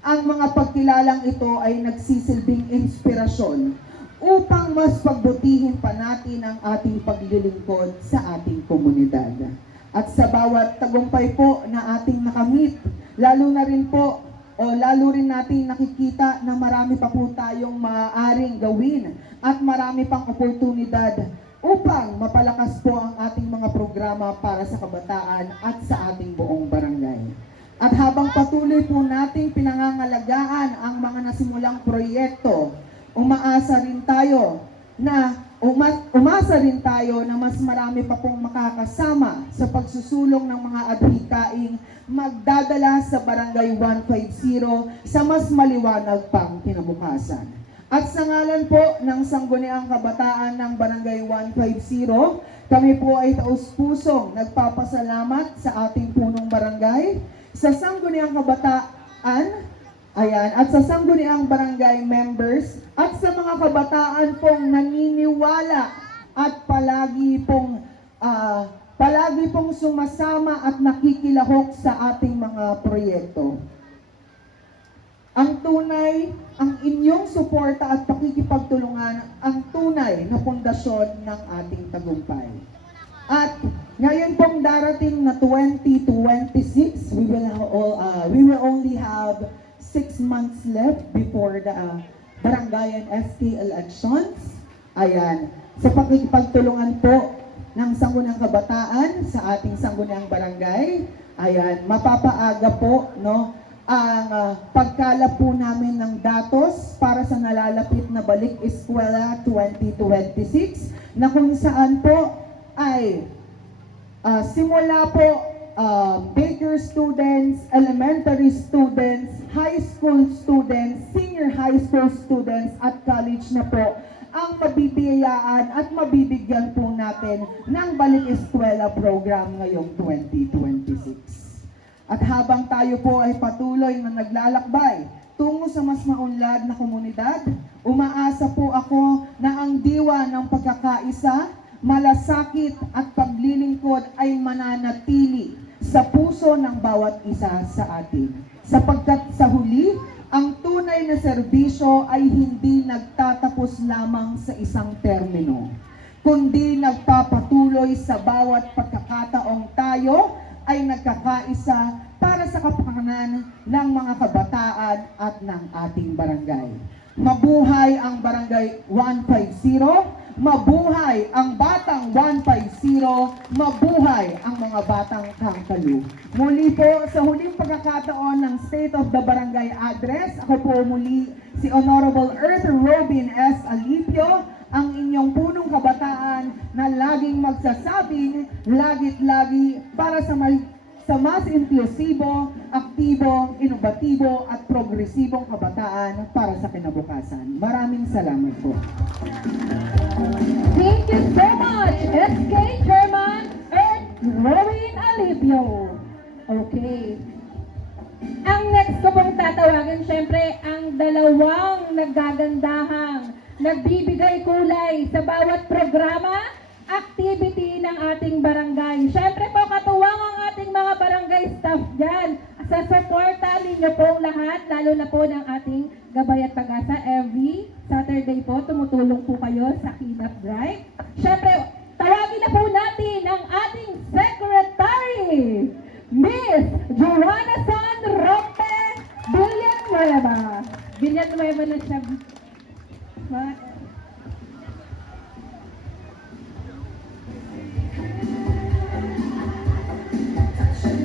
Ang mga pagkilalang ito ay nagsisilbing inspirasyon upang mas pagbutihin pa natin ang ating paglilingkod sa ating komunidad. At sa bawat tagumpay po na ating nakamit, lalo rin natin nakikita na marami pa po tayong maaaring gawin at marami pang oportunidad upang mapalakas po ang ating mga programa para sa kabataan at sa ating buong barangay. At habang patuloy po nating pinangangalagaan ang mga nasimulang proyekto, umasa rin tayo na mas marami pa pong makakasama sa pagsusulong ng mga adhikaing magdadala sa Barangay 150 sa mas maliwanag pang kinabukasan. At sa ngalan po ng Sangguniang Kabataan ng Barangay 150, kami po ay taus-pusong nagpapasalamat sa ating punong barangay, sa Sangguniang Kabataan, at sa sangguniang barangay members at sa mga kabataan pong naniniwala at palagi pong sumasama at nakikilahok sa ating mga proyekto. Ang inyong suporta at pakikipagtulungan ang tunay na pundasyon ng ating tagumpay. At ngayon pong darating na 2026, we will only have 6 months left before the barangay and SK elections. Ayan. Sa pakikipagtulungan po ng Sangguniang Kabataan sa ating Sangguniang Barangay, ayan, mapapaaga po ang pagkalap po namin ng datos para sa nalalapit na Balik Eskwela 2026 na kung saan po ay simula po daycare students, elementary students, high school students, senior high school students at college na po ang mabibiyayaan at mabibigyan po natin ng Balik Eskwela program ngayong 2026. At habang tayo po ay patuloy na naglalakbay tungo sa mas maunlad na komunidad, umaasa po ako na ang diwa ng pagkakaisa, malasakit at paglilingkod ay mananatili sa puso ng bawat isa sa atin. Sapagkat sa huli, ang tunay na serbisyo ay hindi nagtatapos lamang sa isang termino, kundi nagpapatuloy sa bawat pagkakataong tayo ay nagkakaisa para sa kapakanan ng mga kabataan at lahat ng ating barangay. Mabuhay ang Barangay 150, mabuhay ang Batang 150, mabuhay ang mga batang Kangkalu. Muli po sa huling pagkakataon ng State of the Barangay Address, ako po muli si Honorable Earth Robin S. Alipio, ang inyong punong kabataan na laging magsasabing lagit-lagi para sa mas inklusibo, aktibo, inobatibo at progresibong kabataan para sa kinabukasan. Maraming salamat po. Thank you so much, SK Chairman Earth Robin Alipio. Okay. Ang next ko pong tatawagin, syempre, ang dalawang naggagandahang nagbibigay kulay sa bawat programa, activity ng ating barangay. Syempre po, katuwang ang ating mga barangay staff dyan. Sa suporta ninyo pong lahat, lalo na po ng ating Gabay at Pag-asa. Every Saturday po, tumutulong po kayo sa cleanup drive. Syempre, tawagin na po natin ang ating Secretary, Miss Joanna San Roque Villanueva. Villanueva na siya.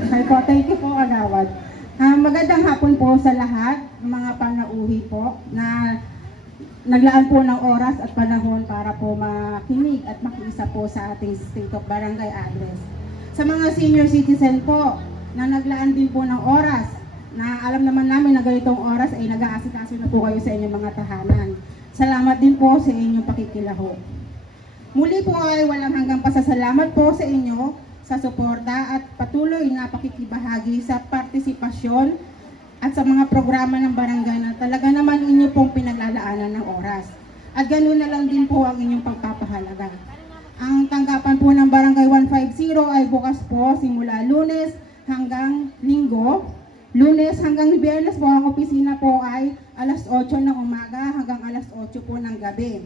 Okay po, thank you po, Agawad. Magandang hapon po sa lahat, mga panauhi po, na naglaan po ng oras at panahon para po makinig at makiisa po sa ating State of Barangay Address. Sa mga senior citizen po, na naglaan din po ng oras, na alam naman namin na ganitong oras ay nag-aasikaso na po kayo sa inyong mga tahanan. Salamat din po sa inyong pakikilaho. Muli po ay walang hanggang pasasalamat po sa inyo sa suporta at patuloy na pakikibahagi sa partisipasyon at sa mga programa ng barangay na talaga naman inyo pong pinaglalaanan ng oras. At ganoon na lang din po ang inyong pagpapahalaga. Ang tanggapan po ng Barangay 150 ay bukas po simula Lunes hanggang Linggo. Lunes hanggang Biyernes po ang opisina po ay alas 8 ng umaga hanggang alas 8 po ng gabi.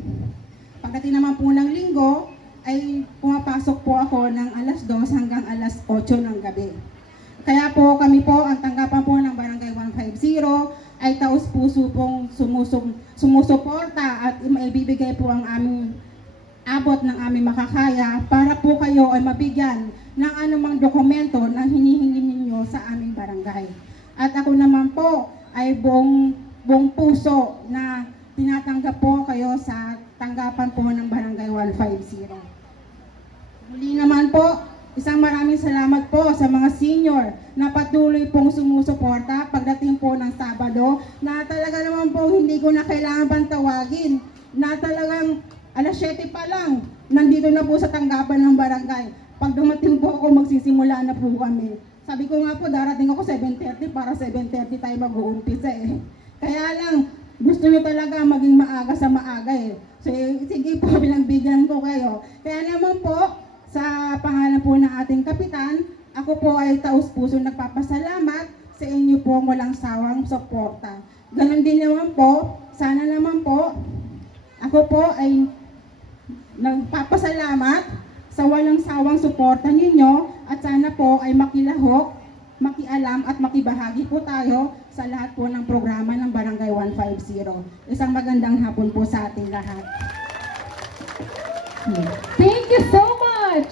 Pagdating naman po ng Linggo, ay pumapasok po ako ng alas 2 hanggang alas 8 ng gabi. Kaya po kami po, ang tanggapan po ng Barangay 150 ay taus-puso pong sumusuporta at maibibigay po ang aming abot ng aming makakaya para po kayo ay mabigyan ng anumang dokumento na hinihingi ninyo sa aming barangay. At ako naman po ay buong puso na tinatanggap po kayo sa tanggapan po ng Barangay 150. Muli naman po, isang maraming salamat po sa mga senior na patuloy pong sumusuporta pagdating po ng Sabado na talaga naman po hindi ko na kailangan bang tawagin na talagang alas 7 pa lang nandito na po sa tanggapan ng barangay. Pag dumating po ako, magsisimula na po kami. Sabi ko nga po, darating ako 7:30 para 7:30 tayo mag-uumpisa eh. Kaya lang, gusto nyo talaga maging maaga sa maaga eh. So, sige po, bigyan ko kayo. Kaya naman po, sa pangalan po ng ating kapitan, ako po ay taus-puso nagpapasalamat sa inyo po walang sawang suporta. Ganon din naman po, sana naman po, ako po ay nagpapasalamat sa walang sawang suporta ninyo at sana po ay makilahok, makialam at makibahagi po tayo sa lahat po ng programa ng Barangay 150. Isang magandang hapon po sa ating lahat. Thank you so much,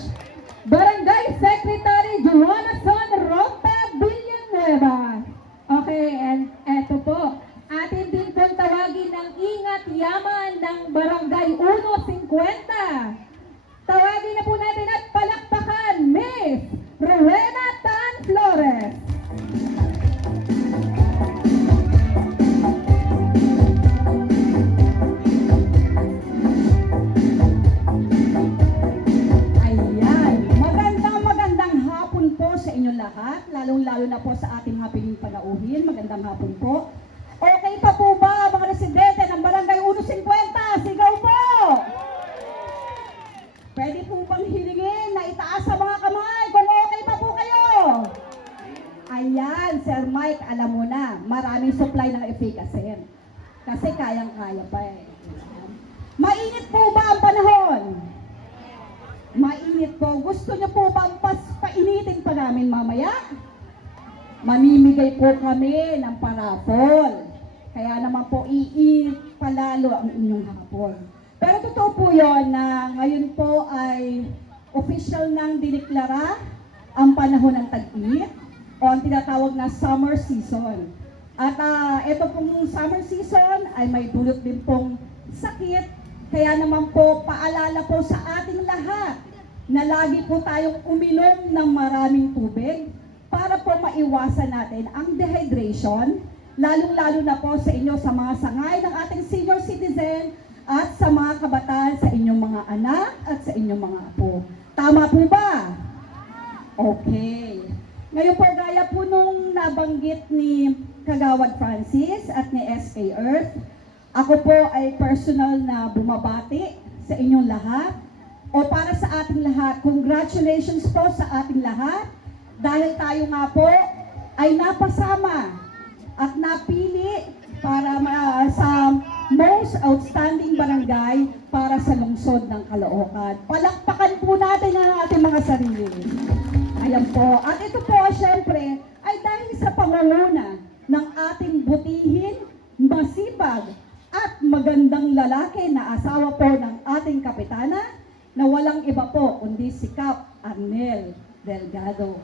Barangay Secretary Joanna San Roque Villanueva. Okay, and eto po, atin din pong tawagin ng Ingat Yaman ng Barangay 150. Tawagin na po natin at palakpakan, Miss Rowena Tan Flores. Ayan, magandang hapon po sa inyo lahat, lalong-lalo na po sa ating mga piling panauhin. Magandang hapon po. Okay pa po ba mga residente ng Barangay 150? Sigaw po! Pwede po bang hilingin na itaas sa mga kamay kung okay pa po kayo? Ayan, Sir Mike, alam mo na, maraming supply ng efficacy. Kasi kayang-kaya pa eh. Mainit po ba ang panahon? Mainit po. Gusto niyo po ba painitin pa namin mamaya? Mamimigay po kami ng parapol. Kaya naman po iipalalo ang inyong hapon. Pero totoo po yon na ngayon po ay official nang diniklara ang panahon ng tag-init o ang tinatawag na summer season. At ito pong summer season ay may dulot din pong sakit. Kaya naman po paalala po sa ating lahat na lagi po tayong uminom ng maraming tubig para po maiwasan natin ang dehydration, lalong-lalo na po sa inyo sa mga sangay ng ating senior citizen at sa mga kabataan, sa inyong mga anak at sa inyong mga apo. Tama po ba? Okay. Ngayon po, gaya po nung nabanggit ni Kagawad Francis at ni SK Earth, ako po ay personal na bumabati sa inyong lahat o para sa ating lahat. Congratulations po sa ating lahat dahil tayo nga po ay napasama at napili para sa most outstanding barangay para sa lungsod ng Caloocan. Palakpakan po natin ang ating mga sarili. Ayan po. At ito po, syempre, ay dahil sa pangunguna ng ating butihin, masipag, at magandang lalaki na asawa po ng ating kapitana na walang iba po kundi si Kap Arnel Delgado.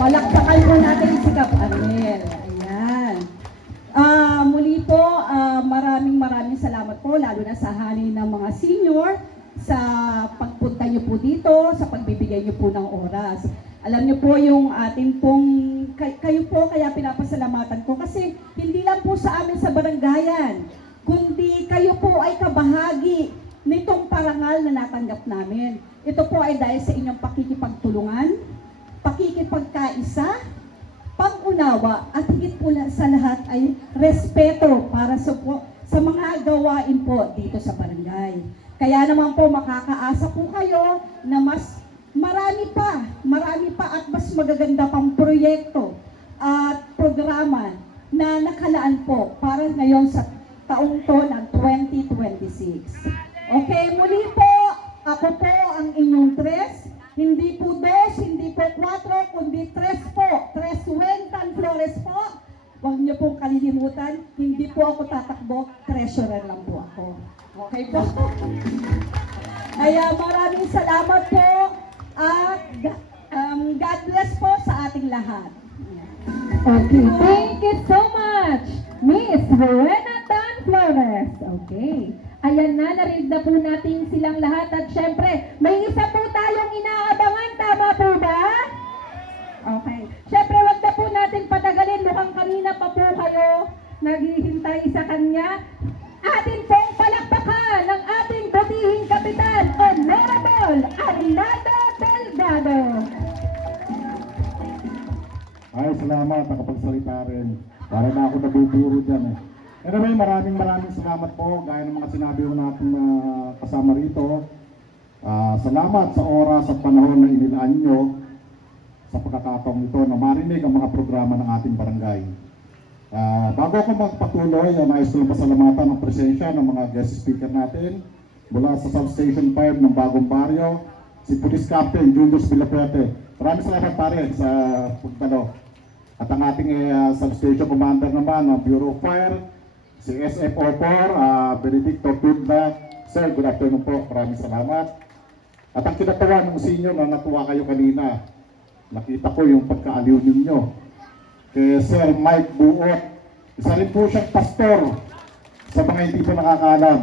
Palakpakan po natin si Kap Arnel. Ayan. Muli po, maraming salamat po, lalo na sa hanin ng mga senior sa pagpunta nyo po dito, sa pagbibigay nyo po ng oras. Alam nyo po yung ating pong, kayo po kaya pinapasalamatan ko kasi hindi lang po sa amin sa barangayan, kundi kayo po ay kabahagi nitong parangal na natanggap namin. Ito po ay dahil sa inyong pakikipagtulungan, pakikipagkaisa, pag-unawa at higit po sa lahat ay respeto para sa mga gawain po dito sa barangay. Kaya naman po makakaasa po kayo na mas marami pa at mas magaganda pang proyekto at programa na nakalaan po para ngayon sa taong to ng 2026. Okay, muli po, ako po ang inyong tres. Hindi po 2, hindi po 4, kundi 3 po. 3 Wentan Flores po. Huwag niyo pong kalilimutan, hindi po ako tatakbo, treasurer lang po ako. Okay po? Kaya maraming salamat po at God bless po sa ating lahat. Okay, thank you so much, Miss Rowena Tan Flores. Okay. Ayan na, narinig na po natin silang lahat at syempre, may isa po tayong inaabangan, tama po ba? Okay. Syempre, wag na po natin patagalin, mukhang kanina pa po kayo naghihintay sa kanya. Atin pong palakpakan ng ating butihing kapitan, Honorable Arnaldo Delgado. Ay, salamat, nakapagsalita rin. Para na ako nabuburo dyan eh. Anyway, maraming salamat po. Gaya ng mga sinabi ko natin kasama rito. Salamat sa oras at panahon na inilaan nyo sa pagkakataong ito na marinig ang mga programa ng ating barangay. Bago ako magpatuloy, nais ko lang pasalamatan ang presensya ng mga guest speaker natin mula sa Substation 5 ng Bagong Baryo, si Police Captain Julius Villapuerte. Maraming salamat pare sa pagtalo. At ang ating Substation Commander naman ng Bureau of Fire, si SFO4, Benedicto Tudla. Sir, good afternoon po. Maraming salamat. At ang kinatawa ng senior na natuwa kayo kanina, nakita ko yung pagkaaliw ninyo. Kay Sir Mike Buot, isa rin po siyang pastor sa mga hindi po nakakaalam.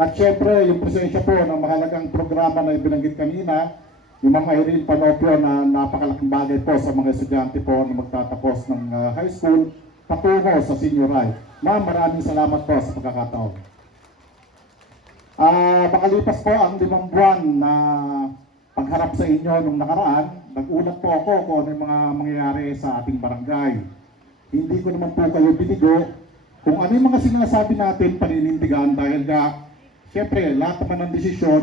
At syempre, yung presensya po ng mahalagang programa na ibinanggit kanina, yung mga Irene Panopio na napakalaking bagay po sa mga estudyante po na magtatapos ng high school, patungo sa senior high. Ma'am, maraming salamat po sa pagkakataon. Makalipas po ang 5 buwan na pagharap sa inyo nung nakaraan, nag-ulat po ako kung ano yung mga mangyayari sa ating barangay. Hindi ko naman po kayo binigo kung ano yung mga sinasabi natin paninindigan dahil syempre, lahat naman ng desisyon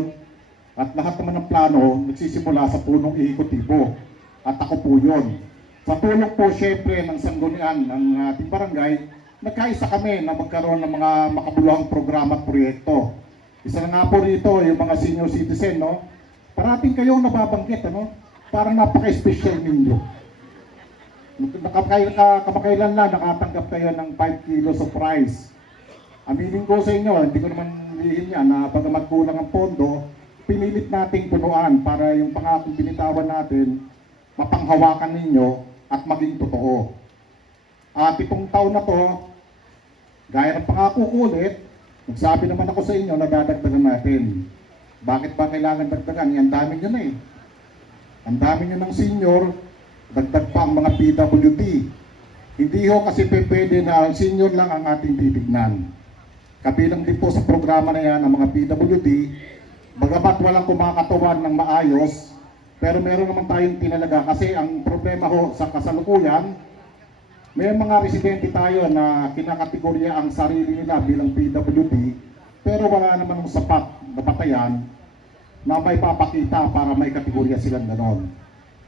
at lahat naman ng plano nagsisimula sa punong ehekutibo. At ako po yun. Sa tulong po syempre ng sanggunian ng ating barangay, nagkaisa kami na magkaroon ng mga makabuluhang programa at proyekto. Isa na nga po rito yung mga senior citizen, no? Parating kayong nababanggit, ano? Parang napaka-special ninyo. Kamakailan lang nakatanggap kayo ng 5 kilos of rice. Aminin ko sa inyo, hindi ko naman lihin yan na bagamat kulang ang pondo, pinilit nating punuan para yung pangakong binitawan natin mapanghawakan ninyo at maging totoo. At itong taon na to, gaya ng pangako ko ulit, nagsabi naman ako sa inyo na dadagdagan natin. Bakit ba kailangan dagdagan? Ang dami nyo na eh. Ang dami nyo ng senior, dagdag pa ang mga PWD. Hindi ho kasi pwede na senior lang ang ating titignan. Kabilang din po sa programa na yan ang mga PWD, bagamat walang kumakatawan ng maayos, pero meron naman tayong tinalaga kasi ang problema ho sa kasalukuyan, may mga residente tayo na kinakategorya ang sarili nila bilang PWD, pero wala naman ng sapat na batayan na may papakita para may kategorya silang ganon.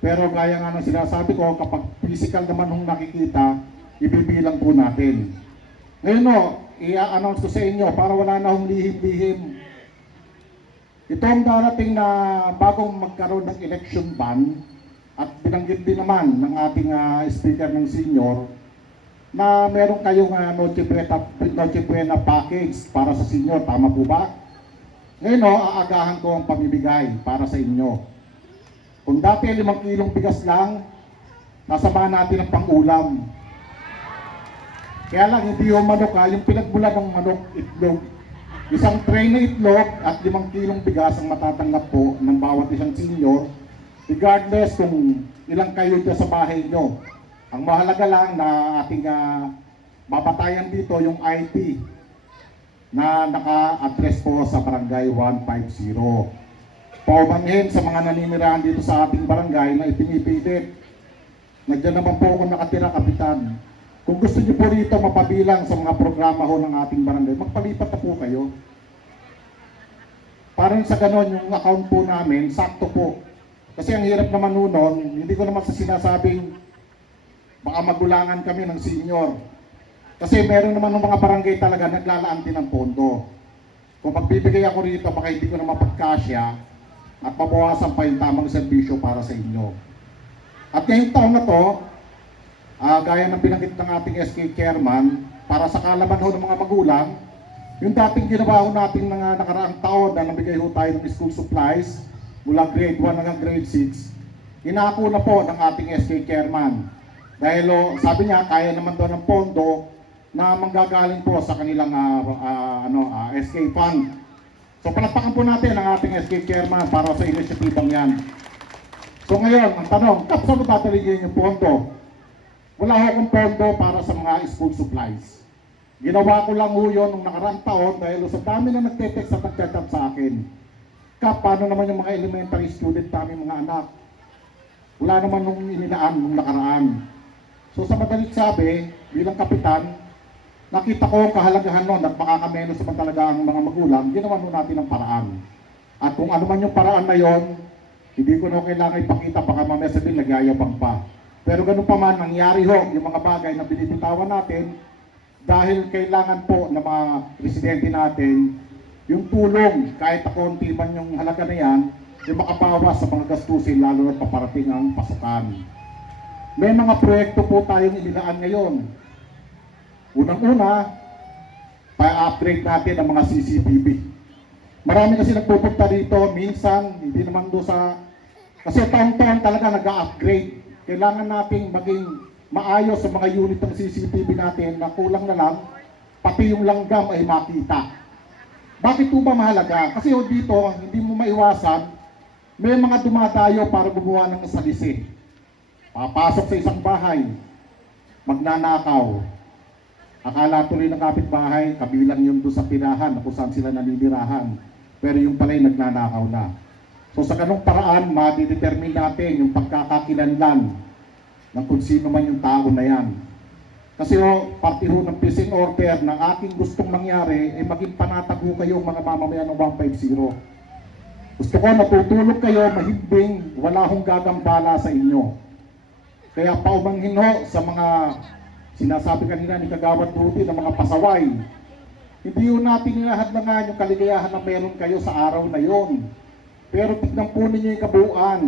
Pero gaya nga ng sinasabi ko, kapag physical naman hong nakikita, ibibilang po natin. Ngayon o, i-announce ko sa inyo para wala na hong lihim-lihim. Ito ang darating na bagong magkaroon ng election ban at binanggit din naman ng ating speaker ng senior na meron kayong Noche Buena package para sa senior. Tama po ba? Ngayon o, aagahan ko ang pamibigay para sa inyo. Kung dati 5 kilong bigas lang, nasama natin ang pang-ulam. Kaya lang, hindi yung manok yung pinagbulan ng manok, itlog. Isang tray na itlog at 5 kilong bigas ang matatanggap po ng bawat isang senior, regardless kung ilang kayo dyan sa bahay nyo. Ang mahalaga lang na ating babatayan dito yung IP na naka-address po sa Barangay 150. Paumanhin sa mga naninirahan dito sa ating barangay na ipinipilit. Nandiyan naman po ako nakatira, Kapitan. Kung gusto niyo po rito mapabilang sa mga programa ho ng ating barangay, magpalipat na po kayo. Parang sa ganon, yung account po namin, sakto po. Kasi ang hirap naman nun, hindi ko naman sa sinasabing baka magulangan kami ng senior. Kasi meron naman ng mga barangay talaga naglalaan din ng pondo. Kung magbibigay ako rito, baka hindi ko na mapagkasya at mabawasan pa yung tamang serbisyo para sa inyo. At ngayong taon na to, gaya ng binanggit ng ating SK Chairman, para sa kalaman ho ng mga magulang, yung dating ginawa ho natin ng nakaraang taon na nabigay ho tayo ng school supplies mula grade 1 hanggang grade 6, inako na po ng ating SK Chairman. Dahil sabi niya, kaya naman daw ng pondo na manggagaling po sa kanilang SK Fund. So palakpakan po natin ang ating SK Chairman para sa inisyatibang yan. So ngayon, ang tanong, saan tatalingin yung pondo? Wala akong pondo para sa mga school supplies. Ginawa ko lang ho yun nung nakaraang taon dahil sa dami na nagte-text at nagchat-chat sa akin. Paano naman yung mga elementary student namin mga anak? Wala naman nung inilaan nung nakaraan. So sa madalit sabi, bilang kapitan, nakita ko ang kahalagahan nun at makakamenos naman talaga ang mga magulang, ginawa nun natin ang paraan. At kung ano man yung paraan na yon, hindi ko na kailangan ipakita, baka mamaya sabihin nagyayabang pa. Pero ganun pa man, nangyari ho yung mga bagay na binibitawan natin dahil kailangan po ng mga residente natin yung tulong, kahit na konti man yung halaga na yan, yung makabawas sa mga gastusin lalo na paparating ang pasukan. May mga proyekto po tayong inilaan ngayon. Unang-una, pa-upgrade natin ang mga CCTV. Marami kasi nagpupunta dito, minsan, hindi naman doon sa... Kasi taon-taon talaga nag-upgrade. Kailangan nating maging maayos sa mga unit ng CCTV natin na kulang na lang, pati yung langgam ay makita. Bakit po ba mahalaga? Kasi dito, hindi mo maiwasan, may mga dumadayo para gumawa ng salisi. Papasok sa isang bahay, magnanakaw. Akala tuloy ng kapitbahay, kabilang yun doon sa tirahan na kung saan sila naninirahan. Pero yung pala'y nagnanakaw na. So sa ganung paraan, madidetermine natin yung pagkakakilanlan ng kung sino man yung tao na yan. Kasi parte ho ng peace and order na aking gustong mangyari ay maging panatag ho kayo mga mamamayan ng 150. Gusto ko natutulog kayo, mahimbing, wala hong gagambala sa inyo. Kaya paumanghin ho sa mga sinasabi kanina ni Kagawad Rudy ng mga pasaway. Hindi yun natin nilahadlangan yung kaligayahan na meron kayo sa araw na yon. Pero tignan po ninyo yung kabuuan.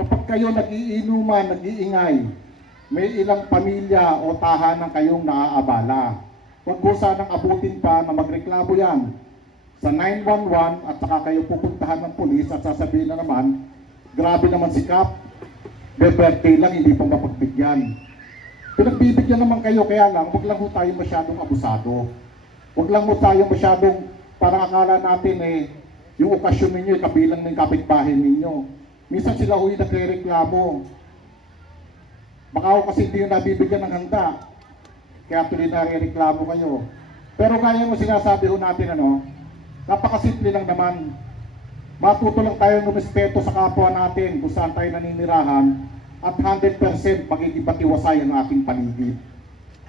Kapag kayo nag-iinuman, nag-iingay, may ilang pamilya o tahanan kayong naaabala. Huwag po sanang abutin pa na magreklamo yan sa 911 at saka kayo pupuntahan ng pulis at sasabihin na naman, grabe naman si Kap, birthday lang, hindi pa mapagbigyan. Pinagbibigyan naman kayo, kaya lang, huwag lang po tayo masyadong abusado. Huwag lang po tayo masyadong, parang akala natin yung okasyon ninyo, kabilang ng kapitbahay ninyo. Minsan sila huy nagre-reklamo. Baka ako kasi hindi yung nabibigyan ng handa. Kaya tuloy nare-reklamo kayo. Pero kaya mo sinasabi ho natin napakasimple lang naman. Matuto lang tayong rumispeto sa kapwa natin kung saan tayo naninirahan at 100% magiging patiwasay ang ating paligid.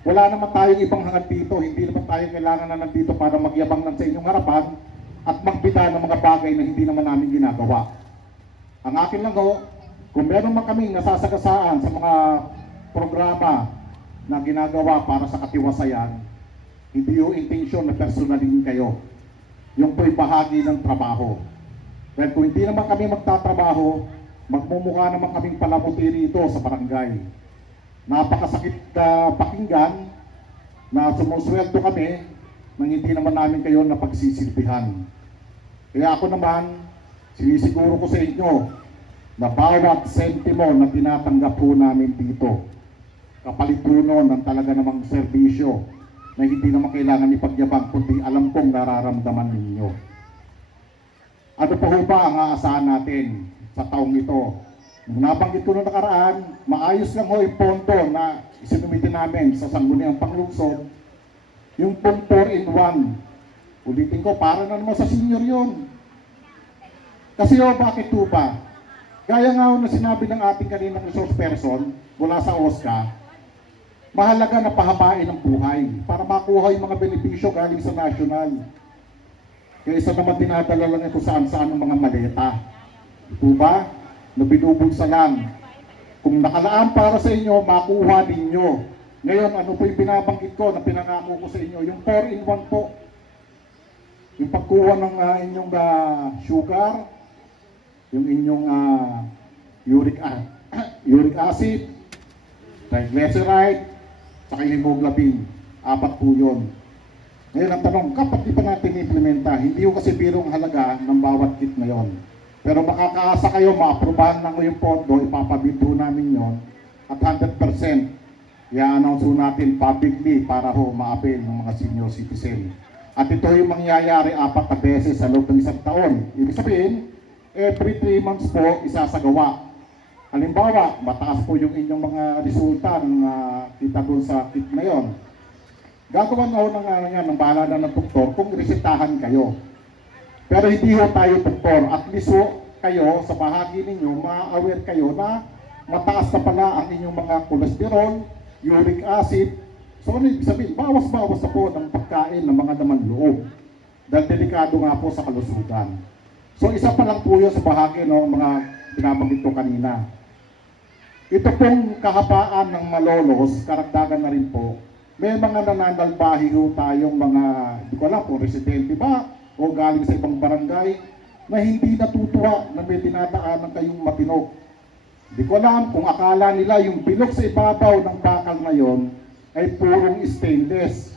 Wala naman tayong ibang hangad dito. Hindi naman tayo kailangan na nandito para magyabang lang sa inyong harapan at magbida ng mga bagay na hindi naman namin ginagawa. Ang akin lang kung meron man kaming nasasagasaan sa mga programa na ginagawa para sa katiwasayan, hindi yung intensyon na personalin kayo. Yung po'y bahagi ng trabaho. Dahil kung hindi naman kami magtatrabaho, magmumukha naman kaming palamuti rito sa barangay. Napakasakit pakinggan na sumusweldo kami nang hindi naman namin kayo napagsisilbihan. Kaya ako naman, sinisiguro ko sa inyo na bawat sentimo na tinatanggap po namin dito, kapalit po nun ng talaga namang serbisyo na hindi naman kailangan ipagyabang kundi alam kong nararamdaman ninyo. Ano pa ho ba ang aasahan natin sa taong ito? Nung nabanggit ko noong nakaraan, maayos lang ho yung pondo na isinumitin namin sa Sangguniang Panglungsod, yung pong 4-in-1. Ulitin ko, para na naman sa senior yun. Kasi bakit po ba? Gaya nga na sinabi ng ating kaninang resource person mula sa OSCA, mahalaga na pahabain ang buhay para makuha yung mga benepisyo galing sa national. Kaysa naman dinadala lang ito saan-saan ng mga maleta. Ito ba? Na binubulsa lang. Kung nakalaan para sa inyo, makuha ninyo. Ngayon, ano po yung binabanggit ko na pinangako ko sa inyo? Yung 4-in-1 po. Yung pagkuha ng inyong sugar, yung inyong uric acid, triglyceride, saka hemoglobin. 4 po yun. Ngayon ang tanong, kapag di pa natin implementa, hindi yung kasi birong halaga ng bawat kit na yon. Pero makakaasa kayo, maaprubahan lang ko yung pondo, ipapabid po namin yon at 100% i-announce natin publicly para ma-avail ng mga senior citizen. At ito yung mangyayari 4 na beses sa loob ng 1 taon. Ibig sabihin, every 3 months po isasagawa. Halimbawa, mataas po yung inyong mga resulta ng kita doon sa kit na yon. Gagawan ako ng bahala na ng doktor kung resetahan kayo. Pero hindi ho tayo doktor. At least kayo, sa bahagi ninyo, ma-aware kayo na mataas na pala ang inyong mga cholesterol, uric acid. So ano ibig sabihin? Bawas-bawas na po ng pagkain ng mga laman loob. Dahil delikado nga po sa kalusugan. So isa pa lang po yun sa bahagi ng mga binabanggit ko kanina. Ito pong kahabaan ng malolos, karagdagan na rin po, may mga nananalbahi ho tayong mga, hindi ko alam kung residente ba o galing sa ibang barangay na hindi natutuwa na may dinadaanan kayong matinok. Hindi ko alam kung akala nila yung bilog sa ibabaw ng bakal na yon ay purong stainless.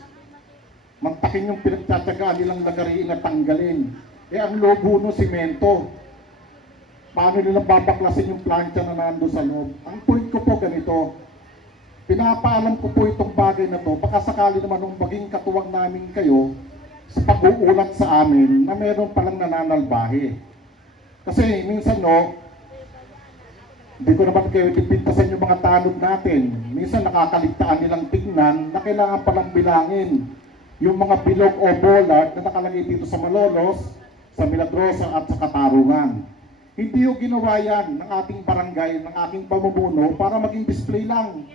Magtakin yung pinagtsatsagaan nilang lagariin at tanggalin. Ang lobo no simento. Paano nilang babaklasin yung plancha na nando sa loob? Ang point ko po ganito, pinapaalam ko po itong bagay na to, baka sakali naman nung maging katuwag namin kayo sa pag-uulat sa amin na meron palang nananalbahi. Kasi minsan hindi ko naman kayo dipintasan yung mga tanod natin. Minsan nakakaligtaan nilang tingnan na kailangan palang bilangin yung mga bilog o bollard na nakalagay dito sa Malolos, sa Milagrosa at sa Katarungan. Hindi yung ginawa yan ng ating barangay, ng aking pamumuno para maging display lang.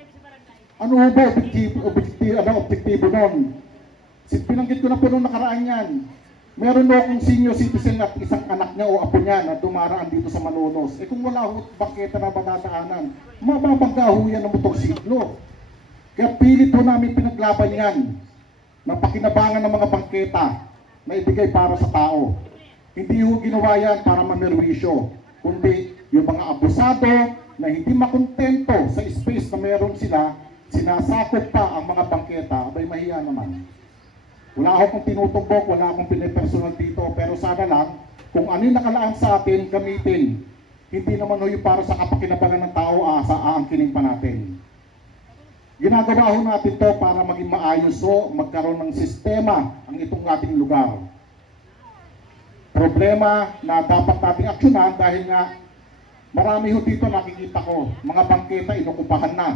Ano ba objektibo nun? Pinanggit ko na po nung nakaraan yan. Meron na akong senior citizen at isang anak niya o apo niya na dumaraan dito sa Malolos. Kung wala ho bangketa na madadaanan, mababangga ho yan ng motorsiklo. Kaya pilit po namin pinaglaban yan ng pakinabangan ng mga bangketa na ibigay para sa tao. Hindi ho ginawa yan para mamerwisyo, kundi yung mga abusado, na hindi makontento sa space na meron sila, sinasakop pa ang mga bangketa, abay mahiya naman. Wala akong tinutumbok, wala akong pinipersonal dito, pero sana lang, kung ano yung nakalaan sa atin, gamitin. Hindi naman yung para sa kapakinabangan ng tao, aangkinin pa natin. Ginagawa ho natin to para maging maayos ho, magkaroon ng sistema ang itong ating lugar. Problema na dapat nating aksyonan dahil nga marami ho dito nakikita ko, mga bangketa inukupahan na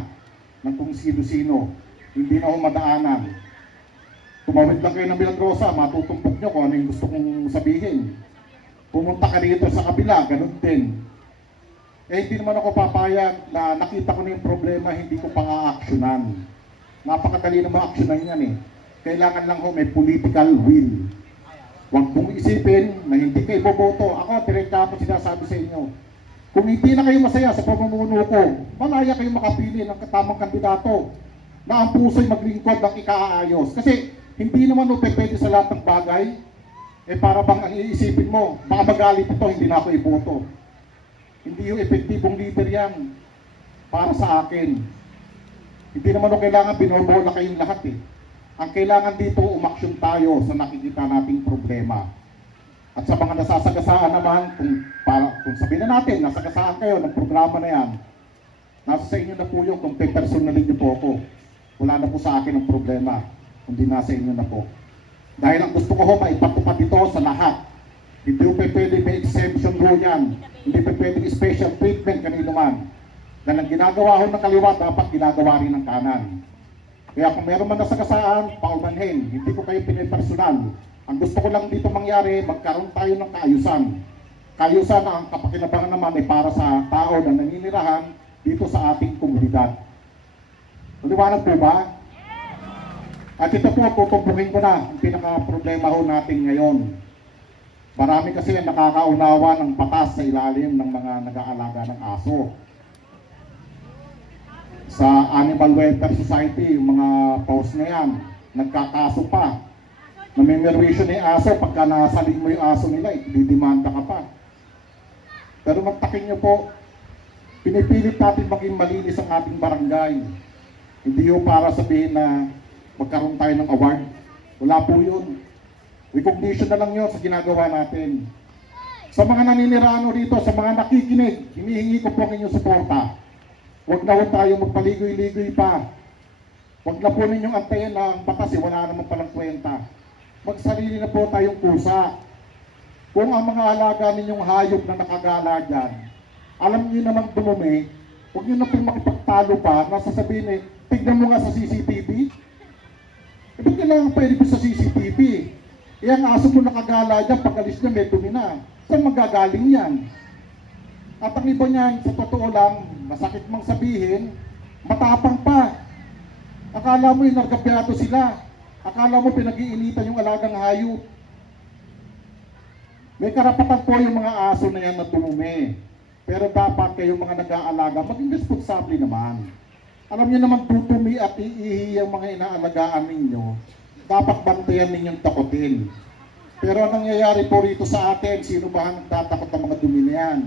ng kung sino-sino. Hindi na ho madaanan. Tumawid lang kayo ng Milagrosa, matutumpok nyo kung ano yung gusto kong sabihin. Pumunta ka dito sa kabila, ganun din. Eh hindi naman ako papayag na nakita ko na yung problema, hindi ko pang aaksyonan. Napakadali na ma-aksyonan yan eh. Kailangan lang ho may political will. Huwag mong isipin na hindi kayo boboto. Ako, direkta ako sinasabi sa inyo. Kung hindi na kayo masaya sa pamumuno ko, malaya kayo makapili ng tamang kandidato na ang puso'y maglingkod ng ikaayos. Kasi hindi naman ho pwede sa lahat ng bagay. Eh para bang ang iisipin mo, baka magalit ito, hindi na ako iboto. Hindi yung epektibong leader yan para sa akin. Hindi naman ho kailangan binobola kayong lahat eh. Ang kailangan dito, umaksyon tayo sa nakikita nating problema. At sa mga nasasagasaan naman, kung sabihin na natin, nasagasaan kayo ng programa na yan, nasa sa inyo na po yung kung pe-personalin niyo po ako. Wala na po sa akin ang problema, kundi nasa inyo na po. Dahil ang gusto ko ho, maipatupad ito sa lahat. Hindi po pwede may exemption ho yan. Hindi po pwede special treatment kanino man. Dahil ang ginagawa ho ng kaliwa, dapat ginagawa rin ng kanan. Kaya kung meron man nasagasaan, paumanhin. Hindi ko kayo pinipersonal. Ang gusto ko lang dito mangyari, magkaroon tayo ng kaayusan. Kaayusan ang kapakinabangan naman ay para sa tao na naninirahan dito sa ating komunidad. Maliwanag po ba? At ito po, tutumbungin ko na ang pinaka-problema ho natin ngayon. Marami kasi ang nakakaunawa ng batas sa ilalim ng mga nag-aalaga ng aso. Sa Animal Welfare Society, yung mga post na yan, nagkakaso pa. Namimerwisyo na yung aso, pagka nasaling mo yung aso nila, didimanda ka pa. Pero magtakin nyo po, pinipilit natin maging malinis ang ating barangay. Hindi yung para sabihin na magkaroon tayo ng award. Wala po yun. Recognition na lang yun sa ginagawa natin. Sa mga naninirano rito, sa mga nakikinig, hinihingi ko po ang inyong suporta. Huwag na huwag tayo magpaligoy-ligoy pa. Huwag na po ninyong antayin na ang batas, wala naman palang kwenta. Magsarili na po tayong kusa. Kung ang mga alaga ninyong hayop na nakagala dyan, alam niyo namang dumumi, huwag niyo na po makipagtalo pa na sasabihin tignan mo nga sa CCTV. Ba't kailangan pwede po sa CCTV? Ang aso mo nakagala dyan, pag-alis niya may dumi na. Saan magagaling yan? At ang iba niyan, sa totoo lang, masakit mang sabihin, matapang pa. Akala mo inargabyado sila. Akala mo pinag-iinitan yung alagang hayop. May karapatan po yung mga aso na yan na tumumi. Pero dapat kayong mga nag-aalaga, maging responsable naman. Alam niyo naman tutumi at iihi ang mga inaalagaan ninyo. Dapat bantayan ninyong takutin. Pero ang nangyayari po rito sa atin, sino ba ang nagtatakot ng mga dumi na yan?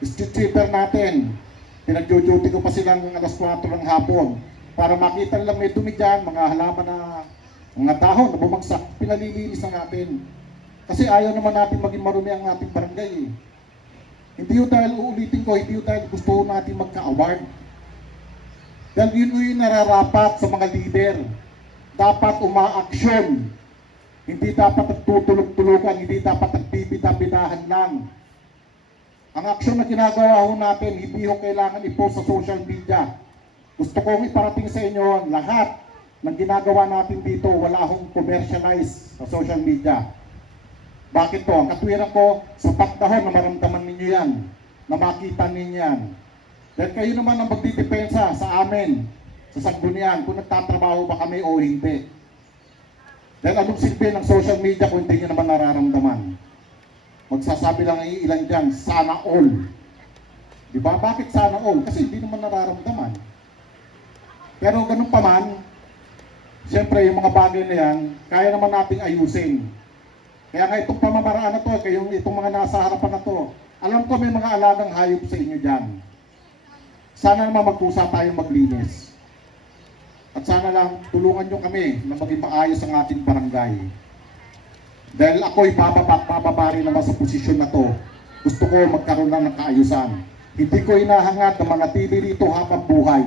Street sweeper natin, pinag-duty ko pa silang alas 4 ng hapon para makita nilang may dumi dyan, mga halaman na, mga dahon na bumagsak, pinalilinis na natin. Kasi ayaw naman natin maging marumi ang ating barangay eh. Hindi yun dahil uulitin ko, hindi yun dahil gusto natin magka-award. Dahil yun yung nararapat sa mga leader. Dapat umaaksyon. Hindi dapat nagtutulog-tulugan, hindi dapat nagbibida-bidahan lang. Ang aksyon na ginagawa ho natin, hindi ho kailangan i-post sa social media. Gusto kong iparating sa inyo, lahat ng ginagawa natin dito, wala hong commercialize sa social media. Bakit to? Ang katwiran ko, sapat na ho na maramdaman ninyo yan, na makita ninyo yan. Dahil kayo naman ang magdidepensa sa amin, sa sanggunian, kung nagtatrabaho ba kami o hindi. Dahil anong silbi ng social media kung hindi nyo naman nararamdaman? Magsasabi lang ilan dyan, sana all. Diba? Bakit sana all? Kasi hindi naman nararamdaman. Pero ganun pa man, siyempre yung mga bagay na yan, kaya naman nating ayusin. Kaya nga itong pamamaraan na to, itong mga nasa harapan na to, alam ko may mga alagang hayop sa inyo dyan. Sana naman magpusa tayong maglinis. At sana lang tulungan nyo kami na maging maayos ang ating barangay. Dahil ako'y bababari naman sa posisyon na to. Gusto ko magkaroon lang ng kaayusan. Hindi ko hinahangad na manatili rito habang buhay.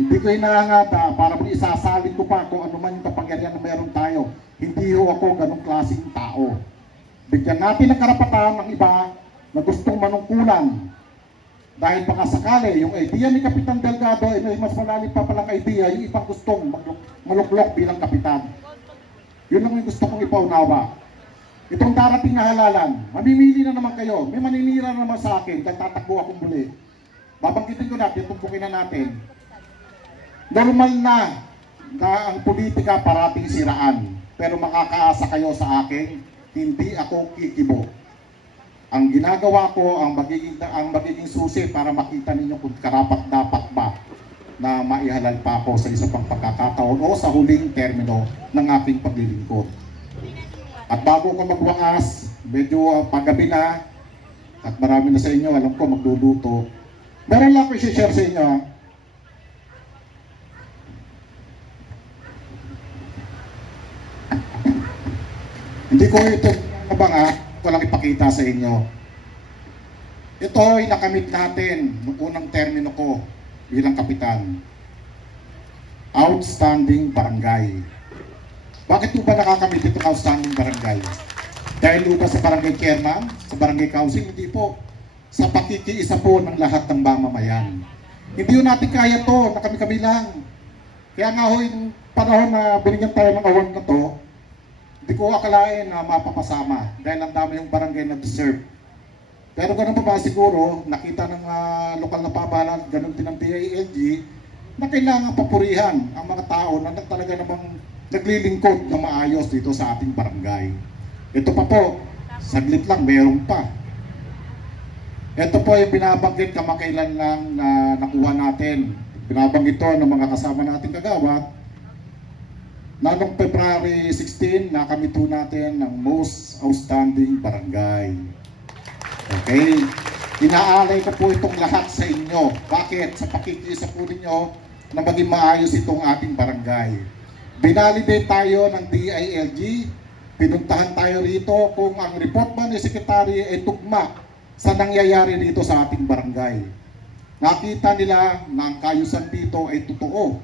Hindi ko hinahangad na para isasalin ko pa kung ano man yung kapangyarihan na meron tayo. Hindi ho ako ganong klaseng tao. Bigyan natin ng karapatan ng iba na gustong manungkulan. Dahil baka sakali, yung idea ni Kapitan Delgado ay may mas malalim pa palang idea, yung ibang gustong maluklok bilang kapitan. Yun lang yung gusto kong ipaunawa. Itong darating na halalan, mamimili na naman kayo. May maninira na naman sa akin, dahil tatakbo akong muli. Babanggitin ko natin, tumpukin na natin. Normal na ang politika parating siraan. Pero makakaasa kayo sa akin, hindi ako kikibo. Ang ginagawa ko, ang magiging susi para makita ninyo kung karapat-dapat ba na maihalal pa ako sa isa pang pagkakataon o sa huling termino ng aking paglilingkod. At bago ko magwakas, medyo paggabi na, at marami na sa inyo, alam ko magluluto. Meron lang ako i-share sa inyo. Hindi ko ito walang ipakita sa inyo. Ito ay nakamit natin noong unang termino ko bilang kapitan. Outstanding barangay. Bakit po ba nakakamit itong outstanding barangay? Dahil po ba sa barangay chairman, sa barangay council? Hindi po. Sa pakikiisa po ng lahat ng mamamayan. Hindi po natin kaya to na kami-kami lang. Kaya nga ho, yung panahon na binigyan tayo ng award na to, hindi ko akalain na mapapasama dahil ang dami yung barangay na deserve. Pero ganun pa ba siguro, nakita ng lokal na pamahalaan, ganun din ng DILG, na kailangan papurihan ang mga tao na talaga namang naglilingkod na maayos dito sa ating barangay. Ito pa po, saglit lang, meron pa. Ito po yung binabanggit kamakailan lang na nakuha natin. Binabanggit ito ng mga kasama nating kagawad na noong February 16, nakamit po natin ng most outstanding barangay. Okay? Inaalay ko po itong lahat sa inyo. Bakit? Sa pakikisa po ninyo na maging maayos itong ating barangay. Binalidate tayo ng DILG. Pinuntahan tayo rito kung ang report ba ni Secretary ay tugma sa nangyayari dito sa ating barangay. Nakita nila na ang kaayusan dito ay totoo.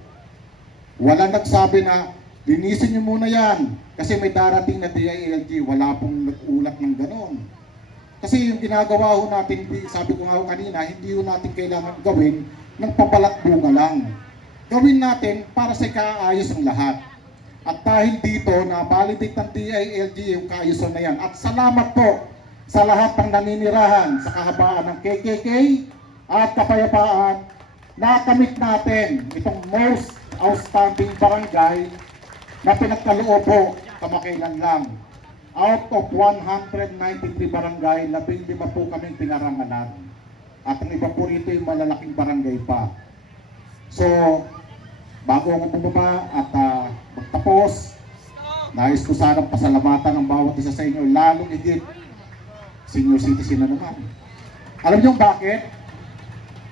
Wala nagsabi na linisin nyo muna yan kasi may darating na DILG. Wala pong nag-ulat ng ganon. Kasi yung ginagawa ho natin, sabi ko nga ho kanina, hindi ho natin kailangan gawin ng papalakbunga lang. Gawin natin para sa kaayos ng lahat. At dahil dito, na-validate ng DILG yung kaayusan na yan. At salamat po sa lahat ng naninirahan sa kahabaan ng KKK at kapayapaan, nakamit natin itong most outstanding barangay na pinagkaloob po kamakailan lang. Out of 193 barangay, 15 po kaming pinarangalan. At ang iba po rito yung malalaking barangay pa. So, bago ako bumaba at magtapos, nais ko sanang pasalamatan ng bawat isa sa inyo, lalong higit senior citizen na naman. Alam niyo bakit?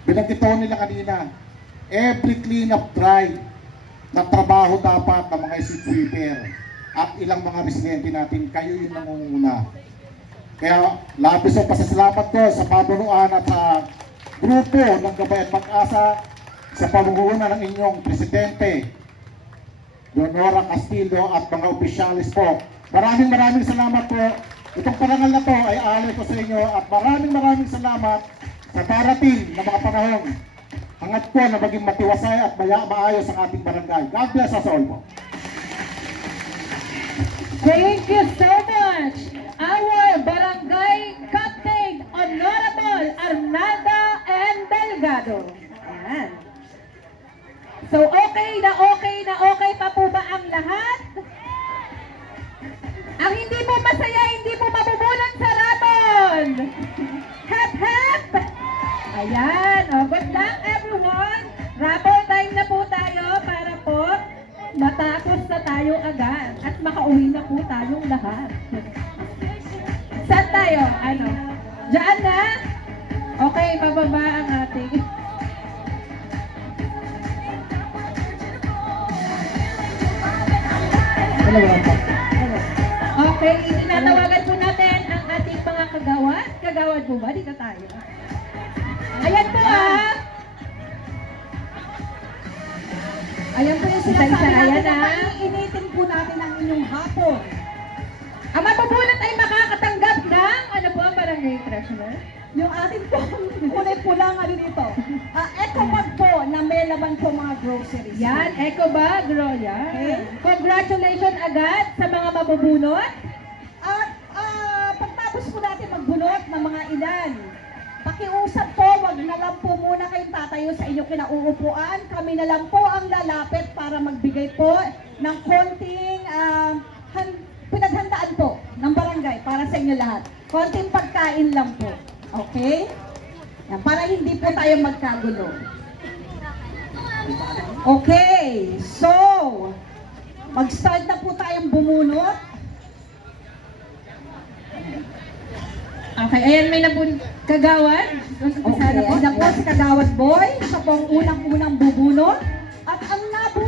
Binanggito nila kanina, every clean-up drive na trabaho dapat ng mga street sweeper at ilang mga residente natin, kayo yung nangunguna. Kaya labis ang pasasalamat ko sa pamunuan at sa grupo ng Gabay at Pag-asa sa pamumuhunan ng inyong presidente, Leonora Castillo at mga opisyalis po. Maraming salamat po. Itong parangal na to ay alay ko sa inyo at maraming salamat sa darating na mga panahon. Hangad ko na maging matiwasay at maayos ang ating barangay. God bless us all po. Thank you so much, our Barangay Captain Honorable Arnalda N. Delgado. Ayan. So okay pa po ba ang lahat? Ang hindi po masaya, hindi po mabubulon sa rabon. Hep hep! Ayan, good luck everyone. Rabon time na po tayo para po matapos na tayo agad. At makauwi na po tayong lahat. Saan tayo? Ano? Diyan na? Okay, pababa ang ating... Okay, tinatawagan po natin ang ating mga kagawad. Kagawad po ba? Dito tayo. Ayan po Ayan po yung sinasabi natin na paiinitin po natin ang inyong hapon. Ang mabubunot ay makakatanggap ng ano po ang barangay treasurer? Yung atin po, kulay pulang ano dito. Eco bag po na may laman po mga groceries. Yan, eco bag, Roya. Okay. Congratulations agad sa mga mabubunot. At pagtapos po natin magbunot ng mga ilan, pakiusap po, wag na lang po muna kayong tatayo sa inyong kinauupuan. Kami na lang po ang lalapit para magbigay po ng konting pinaghandaan po ng barangay para sa inyo lahat. Konting pagkain lang po. Okay? Yan, para hindi po tayo magkagulo. Okay, so, mag-start na po tayong bumunot. Okay, ayan may kagawad. Okay, ayan po si Kagawad Boy. Siya po ang unang-unang bubunot. At ang nabunot